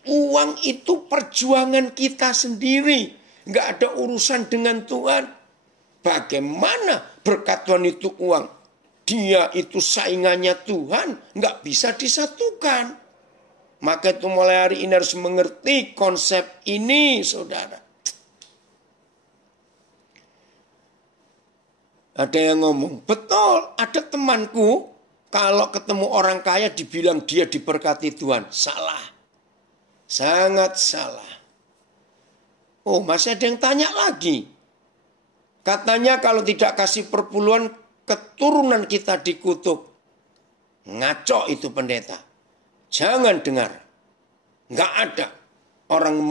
Uang itu perjuangan kita sendiri. Nggak ada urusan dengan Tuhan. Bagaimana berkat Tuhan itu uang? Dia itu saingannya Tuhan. Nggak bisa disatukan. Maka itu mulai hari ini harus mengerti konsep ini, saudara. Ada yang ngomong, betul, ada temanku kalau ketemu orang kaya dibilang dia diberkati Tuhan. Salah. Sangat salah. Oh, masih ada yang tanya lagi. Katanya kalau tidak kasih perpuluhan, keturunan kita dikutuk. Ngaco itu pendeta. Jangan dengar. Nggak ada orang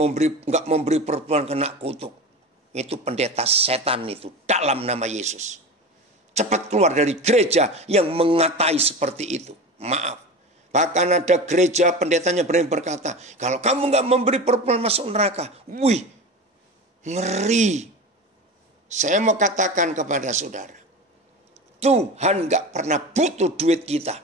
nggak memberi perpuluhan kena kutuk. Itu pendeta setan itu dalam nama Yesus. Cepat keluar dari gereja yang mengatai seperti itu. Maaf. Bahkan ada gereja pendetanya berani berkata, kalau kamu nggak memberi perpuluhan masuk neraka. Wih, ngeri. Saya mau katakan kepada saudara. Tuhan nggak pernah butuh duit kita.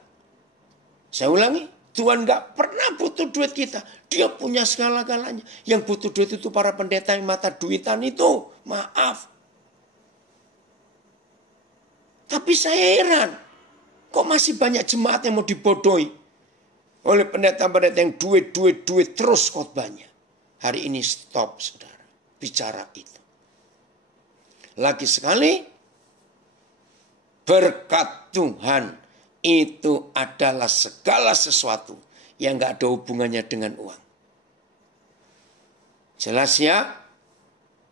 Saya ulangi. Tuhan nggak pernah butuh duit kita. Dia punya segala-galanya. Yang butuh duit itu para pendeta yang mata duitan itu. Maaf. Tapi saya heran, kok masih banyak jemaat yang mau dibodohi oleh pendeta-pendeta yang duit terus khotbahnya. Hari ini stop, saudara, bicara itu. Lagi sekali, berkat Tuhan itu adalah segala sesuatu yang gak ada hubungannya dengan uang. Jelas ya?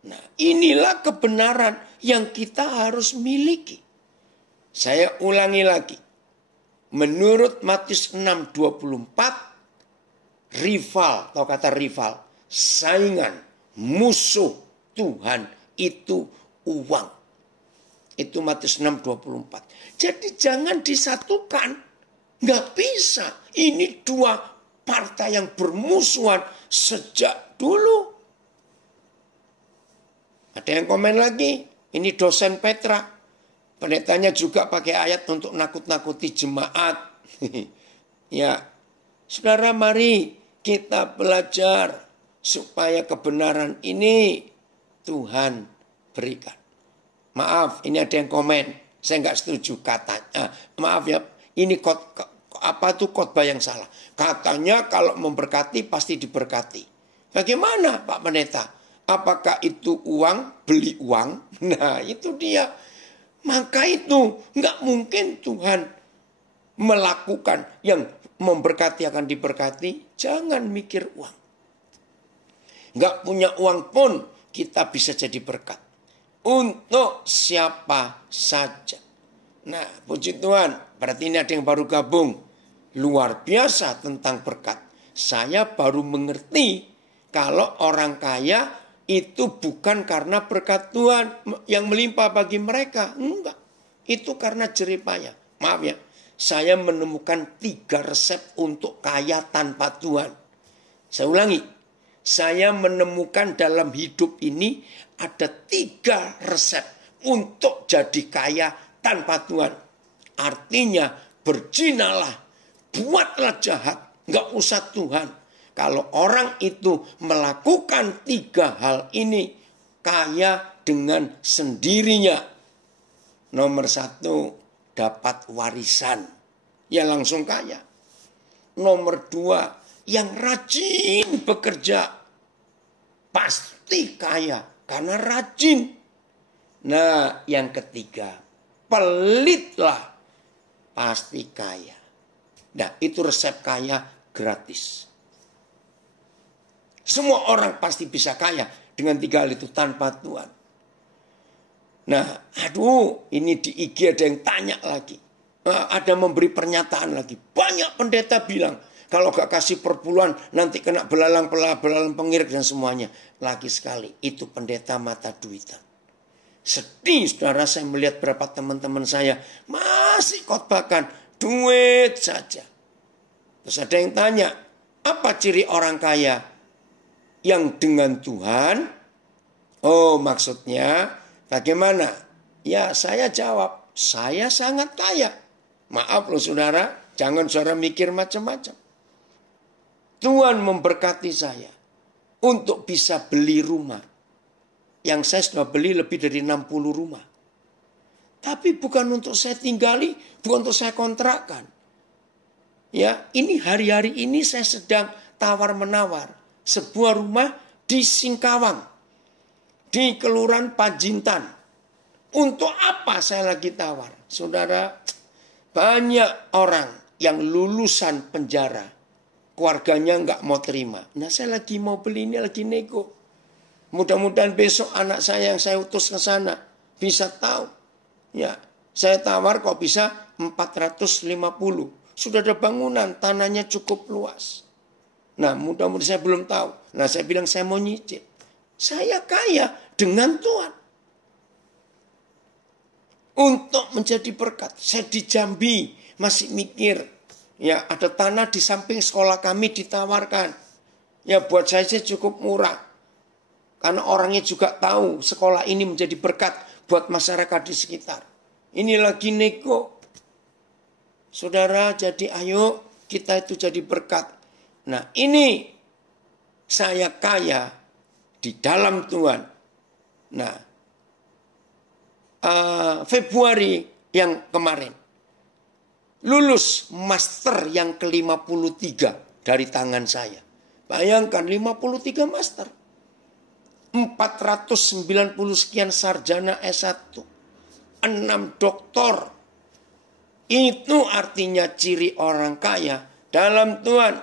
Nah, inilah kebenaran yang kita harus miliki. Saya ulangi lagi. Menurut Matius 6:24, rival atau kata rival, saingan, musuh Tuhan itu uang. Itu Matius 6:24. Jadi jangan disatukan. Nggak bisa. Ini dua partai yang bermusuhan sejak dulu. Ada yang komen lagi. Ini dosen Petra. Pendetanya juga pakai ayat untuk nakut-nakuti jemaat. Ya, saudara, mari kita belajar supaya kebenaran ini Tuhan berikan. Maaf, ini ada yang komen. Saya nggak setuju katanya. Maaf ya, ini khotbah yang salah. Katanya kalau memberkati pasti diberkati. Bagaimana Pak Pendeta? Apakah itu uang, beli uang? Nah, itu dia. Maka itu nggak mungkin Tuhan melakukan yang memberkati akan diberkati. Jangan mikir uang. Nggak punya uang pun kita bisa jadi berkat. Untuk siapa saja. Nah, puji Tuhan. Berarti ini ada yang baru gabung. Luar biasa tentang berkat. Saya baru mengerti kalau orang kaya itu bukan karena berkat Tuhan yang melimpah bagi mereka. Enggak. Itu karena jeripaya. Maaf ya. Saya menemukan 3 resep untuk kaya tanpa Tuhan. Saya ulangi. Saya menemukan dalam hidup ini ada 3 resep untuk jadi kaya tanpa Tuhan. Artinya berzinalah, buatlah jahat, nggak usah Tuhan. Kalau orang itu melakukan 3 hal ini, kaya dengan sendirinya. Nomor 1, dapat warisan. Ya langsung kaya. Nomor 2, yang rajin bekerja. Pasti kaya karena rajin. Nah, yang ketiga, pelitlah. Pasti kaya. Nah, itu resep kaya gratis. Semua orang pasti bisa kaya dengan 3 hal itu tanpa Tuhan. Nah, ini di IG ada yang tanya lagi. Ada memberi pernyataan lagi. Banyak pendeta bilang, kalau gak kasih perpuluhan nanti kena belalang pengirik dan semuanya. Lagi sekali, itu pendeta mata duitan. Sedih saudara, saya melihat berapa teman-teman saya masih khotbahkan duit saja. Terus ada yang tanya, apa ciri orang kaya yang dengan Tuhan? Oh, maksudnya bagaimana? Ya, saya jawab, saya sangat kaya. Maaf loh saudara, jangan saudara mikir macam-macam. Tuhan memberkati saya untuk bisa beli rumah. Yang saya sudah beli lebih dari 60 rumah. Tapi bukan untuk saya tinggali, bukan untuk saya kontrakkan. Ya, ini hari-hari ini saya sedang tawar-menawar sebuah rumah di Singkawang, di Kelurahan Pajintan. Untuk apa saya lagi tawar? Saudara, banyak orang yang lulusan penjara, keluarganya nggak mau terima. Nah, saya lagi mau beli ini, lagi nego. Mudah-mudahan besok anak saya yang saya utus ke sana bisa tahu. Ya, saya tawar kok bisa 450. Sudah ada bangunan, tanahnya cukup luas. Nah, mudah-mudahan saya belum tahu. Nah, saya bilang saya mau nyicil. Saya kaya dengan Tuhan. Untuk menjadi berkat. Saya di Jambi masih mikir. Ya, ada tanah di samping sekolah kami ditawarkan. Ya, buat saya cukup murah. Karena orangnya juga tahu sekolah ini menjadi berkat buat masyarakat di sekitar. Ini lagi nego. Saudara, jadi ayo kita itu jadi berkat. Nah, ini saya kaya di dalam Tuhan. Nah, Februari yang kemarin lulus master yang ke-53 dari tangan saya. Bayangkan 53 master. 490 sekian sarjana S1. 6 doktor. Itu artinya ciri orang kaya dalam Tuhan.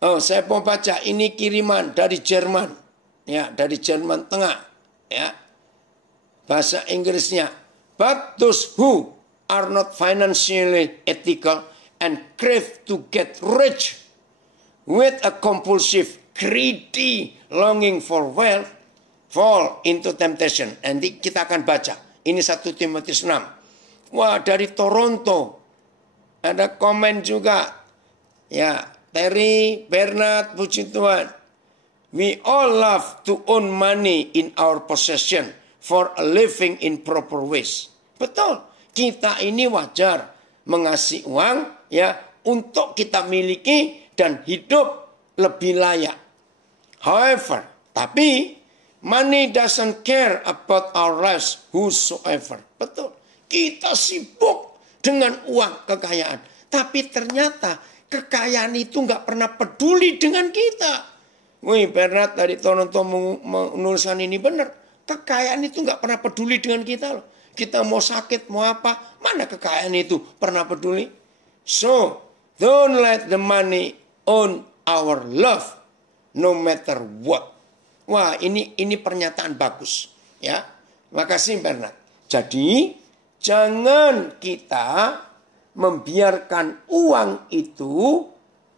Oh, saya mau baca ini kiriman dari Jerman. Ya, dari Jerman Tengah. Ya. Bahasa Inggrisnya. But those who are not financially ethical and crave to get rich with a compulsive, greedy longing for wealth, fall into temptation. Nanti kita akan baca. Ini 1 Timotius 6. Wah, dari Toronto. Ada komen juga. Ya, Terry, Bernard, puji Tuhan. We all love to own money in our possession for a living in proper ways. Betul. Kita ini wajar mengasihi uang ya untuk kita miliki dan hidup lebih layak. However, tapi money doesn't care about our lives whosoever. Betul. Kita sibuk dengan uang, kekayaan. Tapi ternyata kekayaan itu nggak pernah peduli dengan kita. Wih, Bernard dari Toronto menuliskan ini benar. Kekayaan itu nggak pernah peduli dengan kita loh. Kita mau sakit, mau apa, mana kekayaan itu pernah peduli. So, don't let the money own our love, no matter what. Wah, ini pernyataan bagus, ya. Makasih Bernard. Jadi, jangan kita membiarkan uang itu,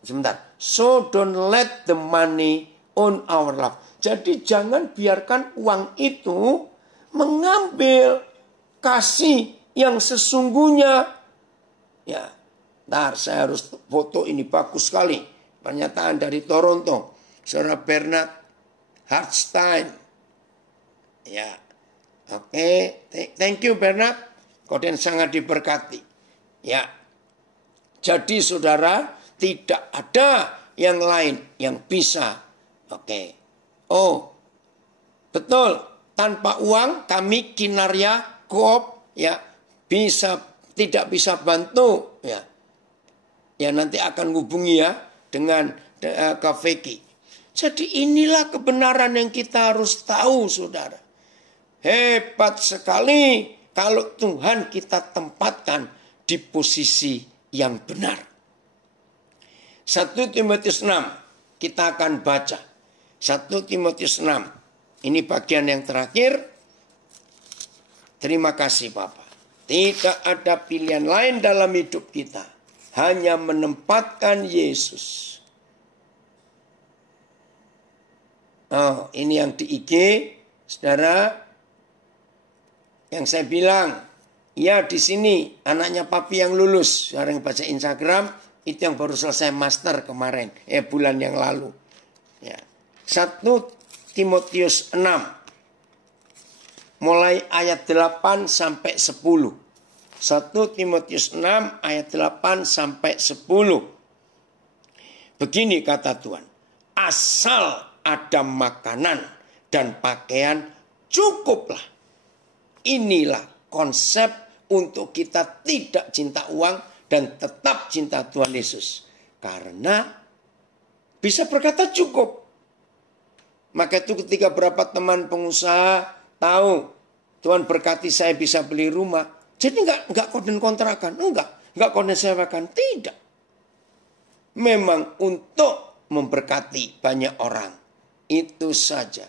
sebentar. So, don't let the money own our love. Jadi, jangan biarkan uang itu mengambil kasih yang sesungguhnya. Ya, ntar saya harus foto ini bagus sekali. Pernyataan dari Toronto. Saudara Bernard Hartstein. Ya, oke. Thank you Bernard. Kau dan sangat diberkati. Ya, jadi saudara tidak ada yang lain yang bisa. Oke. Oh, betul. Tanpa uang kami Kinarya Coop ya tidak bisa bantu ya. Ya nanti akan hubungi ya dengan Kak Vicky. Jadi inilah kebenaran yang kita harus tahu saudara. Hebat sekali kalau Tuhan kita tempatkan di posisi yang benar. 1 Timotius 6 kita akan baca. 1 Timotius 6. Ini bagian yang terakhir. Terima kasih Bapak. Tidak ada pilihan lain dalam hidup kita. Hanya menempatkan Yesus. Oh, ini yang di IG, saudara. Yang saya bilang, ya di sini anaknya papi yang lulus. Sekarang baca Instagram, itu yang baru selesai master kemarin. Bulan yang lalu. Ya. 1 Timotius 6. Mulai ayat 8 sampai 10. 1 Timotius 6 ayat 8 sampai 10. Begini kata Tuhan. Asal ada makanan dan pakaian cukuplah. Inilah konsep untuk kita tidak cinta uang dan tetap cinta Tuhan Yesus. Karena bisa berkata cukup. Maka itu ketika beberapa teman pengusaha tahu Tuhan berkati saya bisa beli rumah. Jadi enggak korden kontrakan, enggak korden sewakan, tidak. Memang untuk memberkati banyak orang. Itu saja.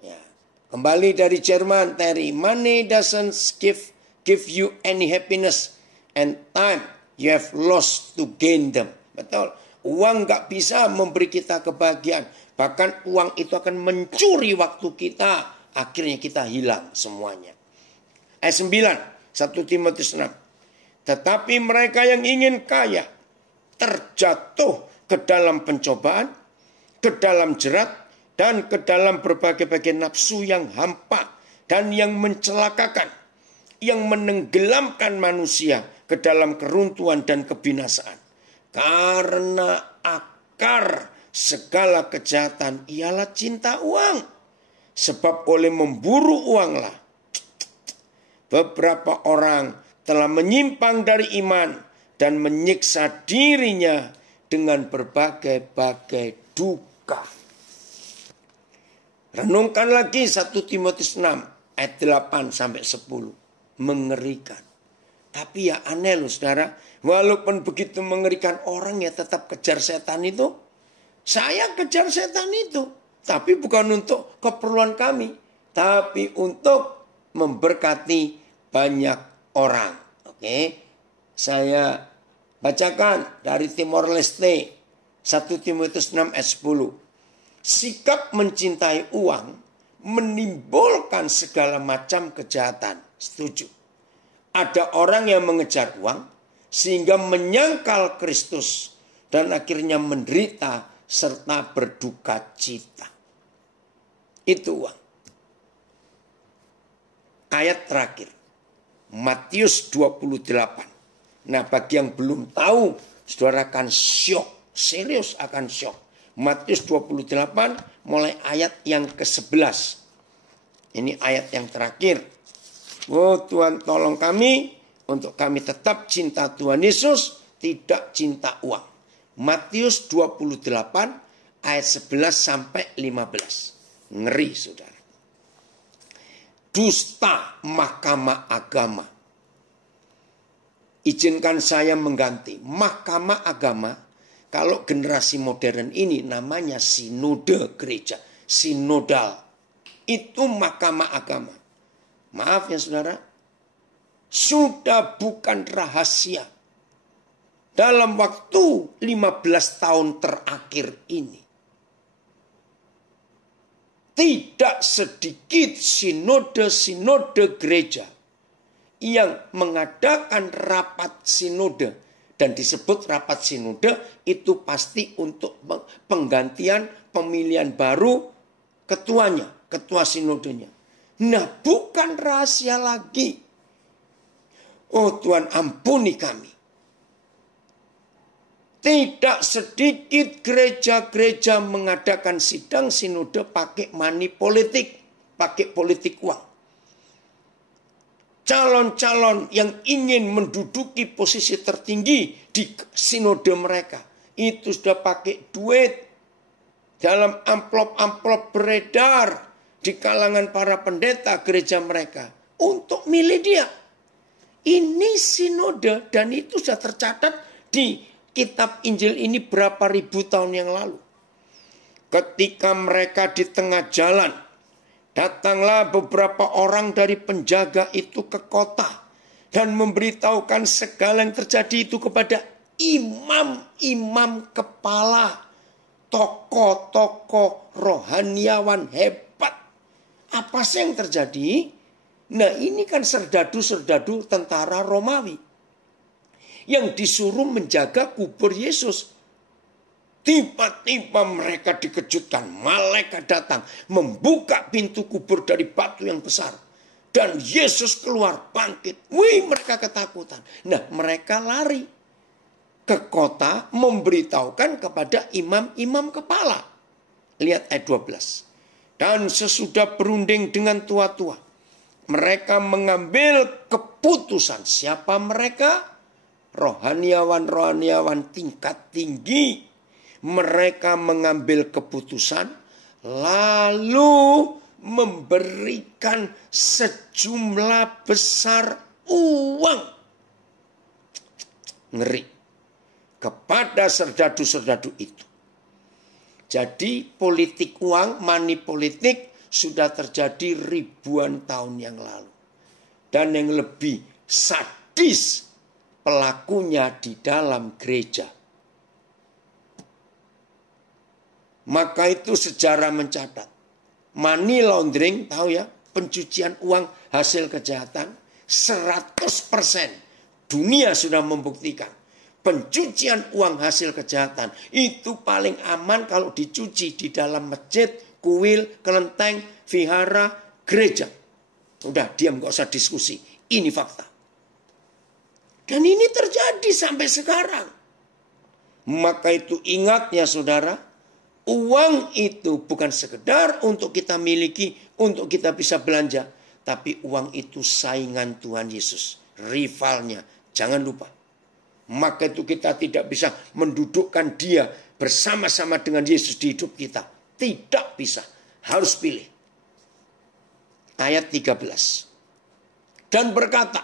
Ya. Kembali dari Jerman, Terry. Money doesn't give you any happiness and time you have lost to gain them. Betul. Uang enggak bisa memberi kita kebahagiaan. Bahkan uang itu akan mencuri waktu kita. Akhirnya kita hilang semuanya. Ayat 9, 1 Timotius 6. Tetapi mereka yang ingin kaya terjatuh ke dalam pencobaan, ke dalam jerat, dan ke dalam berbagai-bagai nafsu yang hampa dan yang mencelakakan, yang menenggelamkan manusia ke dalam keruntuhan dan kebinasaan. Karena akar segala kejahatan ialah cinta uang. Sebab oleh memburu uanglah beberapa orang telah menyimpang dari iman dan menyiksa dirinya dengan berbagai-bagai duka. Renungkan lagi 1 Timotius 6 ayat 8 sampai 10. Mengerikan. Tapi ya aneh loh saudara. Walaupun begitu mengerikan, orang ya tetap kejar setan itu. Saya kejar setan itu. Tapi bukan untuk keperluan kami. Tapi untuk memberkati banyak orang. Oke. Saya bacakan dari Timor Leste. 1 Timotius 6 ayat 10. Sikap mencintai uang menimbulkan segala macam kejahatan. Setuju. Ada orang yang mengejar uang sehingga menyangkal Kristus dan akhirnya menderita serta berduka cita. Itu uang. Ayat terakhir. Matius 28. Nah bagi yang belum tahu, saudara akan syok. Serius akan syok. Matius 28 mulai ayat yang ke-11. Ini ayat yang terakhir. Oh Tuhan tolong kami untuk kami tetap cinta Tuhan Yesus, tidak cinta uang. Matius 28 ayat 11 sampai 15. Ngeri saudara. Dusta mahkamah agama. Izinkan saya mengganti. Mahkamah agama, kalau generasi modern ini namanya sinode gereja. Sinodal. Itu mahkamah agama. Maaf ya saudara. Sudah bukan rahasia. Dalam waktu 15 tahun terakhir ini. Tidak sedikit sinode-sinode gereja yang mengadakan rapat sinode. Dan disebut rapat sinode itu pasti untuk penggantian pemilihan baru ketuanya, ketua sinodenya. Nah bukan rahasia lagi. Oh Tuhan ampuni kami. Tidak sedikit gereja-gereja mengadakan sidang sinode pakai money politik, pakai politik uang. Calon-calon yang ingin menduduki posisi tertinggi di sinode mereka, itu sudah pakai duit dalam amplop-amplop beredar di kalangan para pendeta gereja mereka untuk milih dia. Ini sinode dan itu sudah tercatat di kitab Injil ini berapa ribu tahun yang lalu. Ketika mereka di tengah jalan, datanglah beberapa orang dari penjaga itu ke kota dan memberitahukan segala yang terjadi itu kepada imam-imam kepala, tokoh-tokoh rohaniawan hebat. Apa sih yang terjadi? Nah, ini kan serdadu-serdadu tentara Romawi yang disuruh menjaga kubur Yesus. Tiba-tiba mereka dikejutkan. Malaikat datang membuka pintu kubur dari batu yang besar. Dan Yesus keluar bangkit. Wih, mereka ketakutan. Nah, mereka lari ke kota memberitahukan kepada imam-imam kepala. Lihat ayat 12. Dan sesudah berunding dengan tua-tua, mereka mengambil keputusan. Siapa mereka? Rohaniawan-rohaniawan tingkat tinggi. Mereka mengambil keputusan lalu memberikan sejumlah besar uang. Ngeri. Kepada serdadu-serdadu itu. Jadi politik uang, money politik sudah terjadi ribuan tahun yang lalu. Dan yang lebih sadis pelakunya di dalam gereja. Maka itu sejarah mencatat. Money laundering, tahu ya, pencucian uang hasil kejahatan 100%. Dunia sudah membuktikan. Pencucian uang hasil kejahatan itu paling aman kalau dicuci di dalam masjid, kuil, kelenteng, vihara, gereja. Udah diam, gak usah diskusi. Ini fakta. Dan ini terjadi sampai sekarang. Maka itu ingat ya saudara. Uang itu bukan sekedar untuk kita miliki, untuk kita bisa belanja. Tapi uang itu saingan Tuhan Yesus. Rivalnya. Jangan lupa. Maka itu kita tidak bisa mendudukkan dia bersama-sama dengan Yesus di hidup kita. Tidak bisa. Harus pilih. Ayat 13. Dan berkata,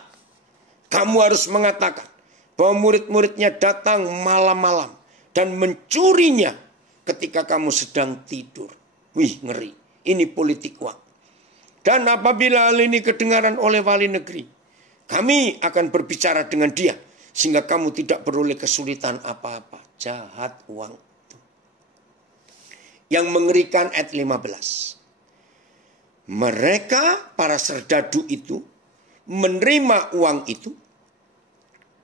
kamu harus mengatakan bahwa murid-muridnya datang malam-malam dan mencurinya ketika kamu sedang tidur. Wih, ngeri. Ini politik uang. Dan apabila hal ini kedengaran oleh wali negeri, kami akan berbicara dengan dia sehingga kamu tidak beroleh kesulitan apa-apa. Jahat uang itu. Yang mengerikan ayat 15. Mereka, para serdadu itu, menerima uang itu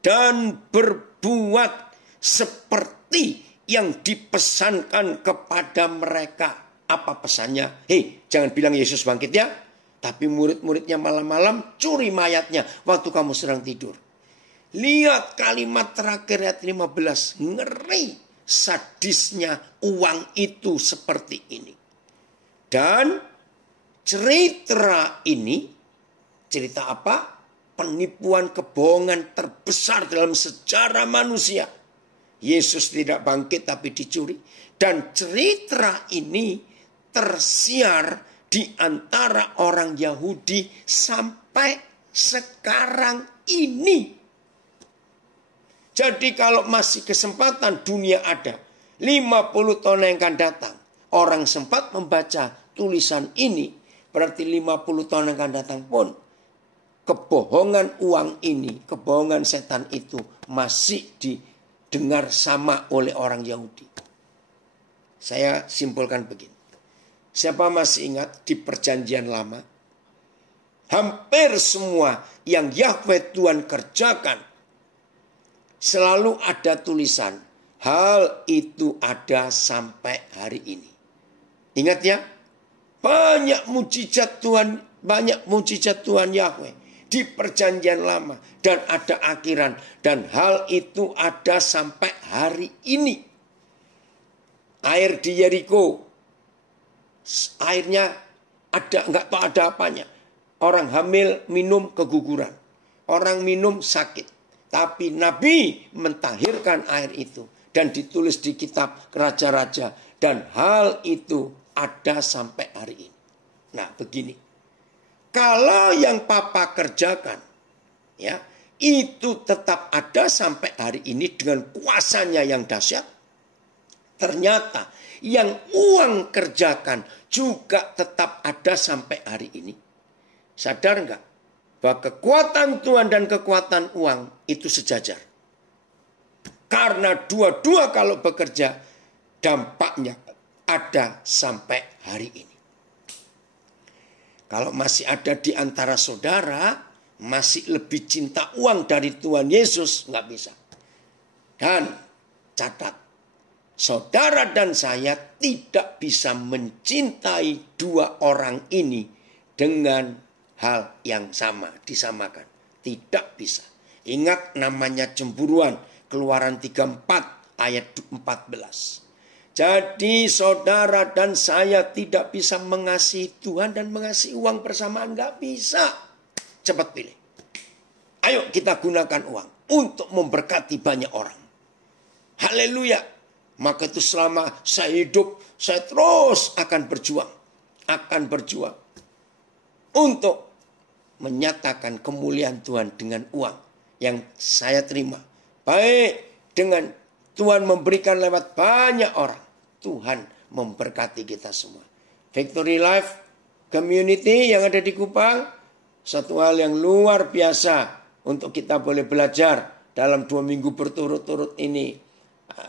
dan berbuat seperti yang dipesankan kepada mereka. Apa pesannya? Hei, jangan bilang Yesus bangkit ya. Tapi murid-muridnya malam-malam curi mayatnya waktu kamu sedang tidur. Lihat kalimat terakhir ayat 15. Ngeri sadisnya uang itu seperti ini. Dan cerita ini, cerita apa? Penipuan kebohongan terbesar dalam sejarah manusia. Yesus tidak bangkit tapi dicuri. Dan cerita ini tersiar di antara orang Yahudi sampai sekarang ini. Jadi kalau masih kesempatan dunia ada 50 tahun yang akan datang. Orang sempat membaca tulisan ini. Berarti 50 tahun yang akan datang pun. Kebohongan uang ini, kebohongan setan itu masih didengar sama oleh orang Yahudi. Saya simpulkan begini. Siapa masih ingat di perjanjian lama? Hampir semua yang Yahweh Tuhan kerjakan. Selalu ada tulisan. Hal itu ada sampai hari ini. Ingat ya. Banyak mujizat Tuhan. Banyak mujizat Tuhan Yahweh. Di perjanjian lama. Dan ada akhiran. Dan hal itu ada sampai hari ini. Air di Yeriko. Airnya ada. Enggak tahu ada apanya. Orang hamil minum keguguran. Orang minum sakit. Tapi Nabi mentahirkan air itu. Dan ditulis di kitab Raja-Raja. Dan hal itu ada sampai hari ini. Nah begini. Kalau yang Papa kerjakan. Ya, itu tetap ada sampai hari ini dengan kuasanya yang dahsyat. Ternyata yang uang kerjakan juga tetap ada sampai hari ini. Sadar enggak? Bahwa kekuatan Tuhan dan kekuatan uang itu sejajar. Karena dua-dua kalau bekerja dampaknya ada sampai hari ini. Kalau masih ada di antara saudara masih lebih cinta uang dari Tuhan Yesus, nggak bisa. Dan catat, saudara dan saya tidak bisa mencintai dua orang ini dengan hal yang sama, disamakan. Tidak bisa. Ingat namanya cemburuan, Keluaran 34 ayat 14. Jadi saudara dan saya tidak bisa mengasihi Tuhan dan mengasihi uang bersamaan, nggak bisa. Cepat pilih. Ayo kita gunakan uang untuk memberkati banyak orang. Haleluya. Maka itu selama saya hidup, saya terus akan berjuang. Akan berjuang. Untuk menyatakan kemuliaan Tuhan dengan uang yang saya terima. Baik dengan Tuhan memberikan lewat banyak orang. Tuhan memberkati kita semua. Victory Life Community yang ada di Kupang. Satu hal yang luar biasa untuk kita boleh belajar dalam 2 minggu berturut-turut ini.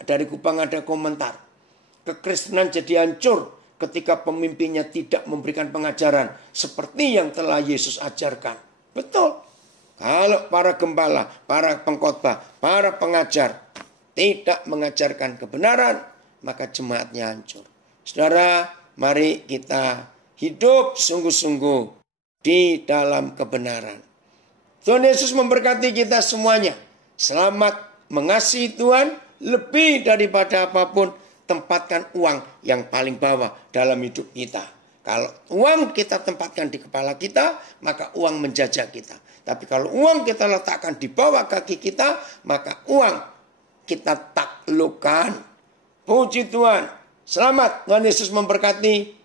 Dari Kupang ada komentar. Kekristenan jadi hancur ketika pemimpinnya tidak memberikan pengajaran seperti yang telah Yesus ajarkan. Betul. Kalau para gembala, para pengkhotbah, para pengajar tidak mengajarkan kebenaran, maka jemaatnya hancur. Saudara, mari kita hidup sungguh-sungguh di dalam kebenaran. Tuhan Yesus memberkati kita semuanya. Selamat mengasihi Tuhan lebih daripada apapun. Tempatkan uang yang paling bawah dalam hidup kita. Kalau uang kita tempatkan di kepala kita, maka uang menjajah kita. Tapi kalau uang kita letakkan di bawah kaki kita, maka uang kita taklukkan. Puji Tuhan. Selamat, Tuhan Yesus memberkati.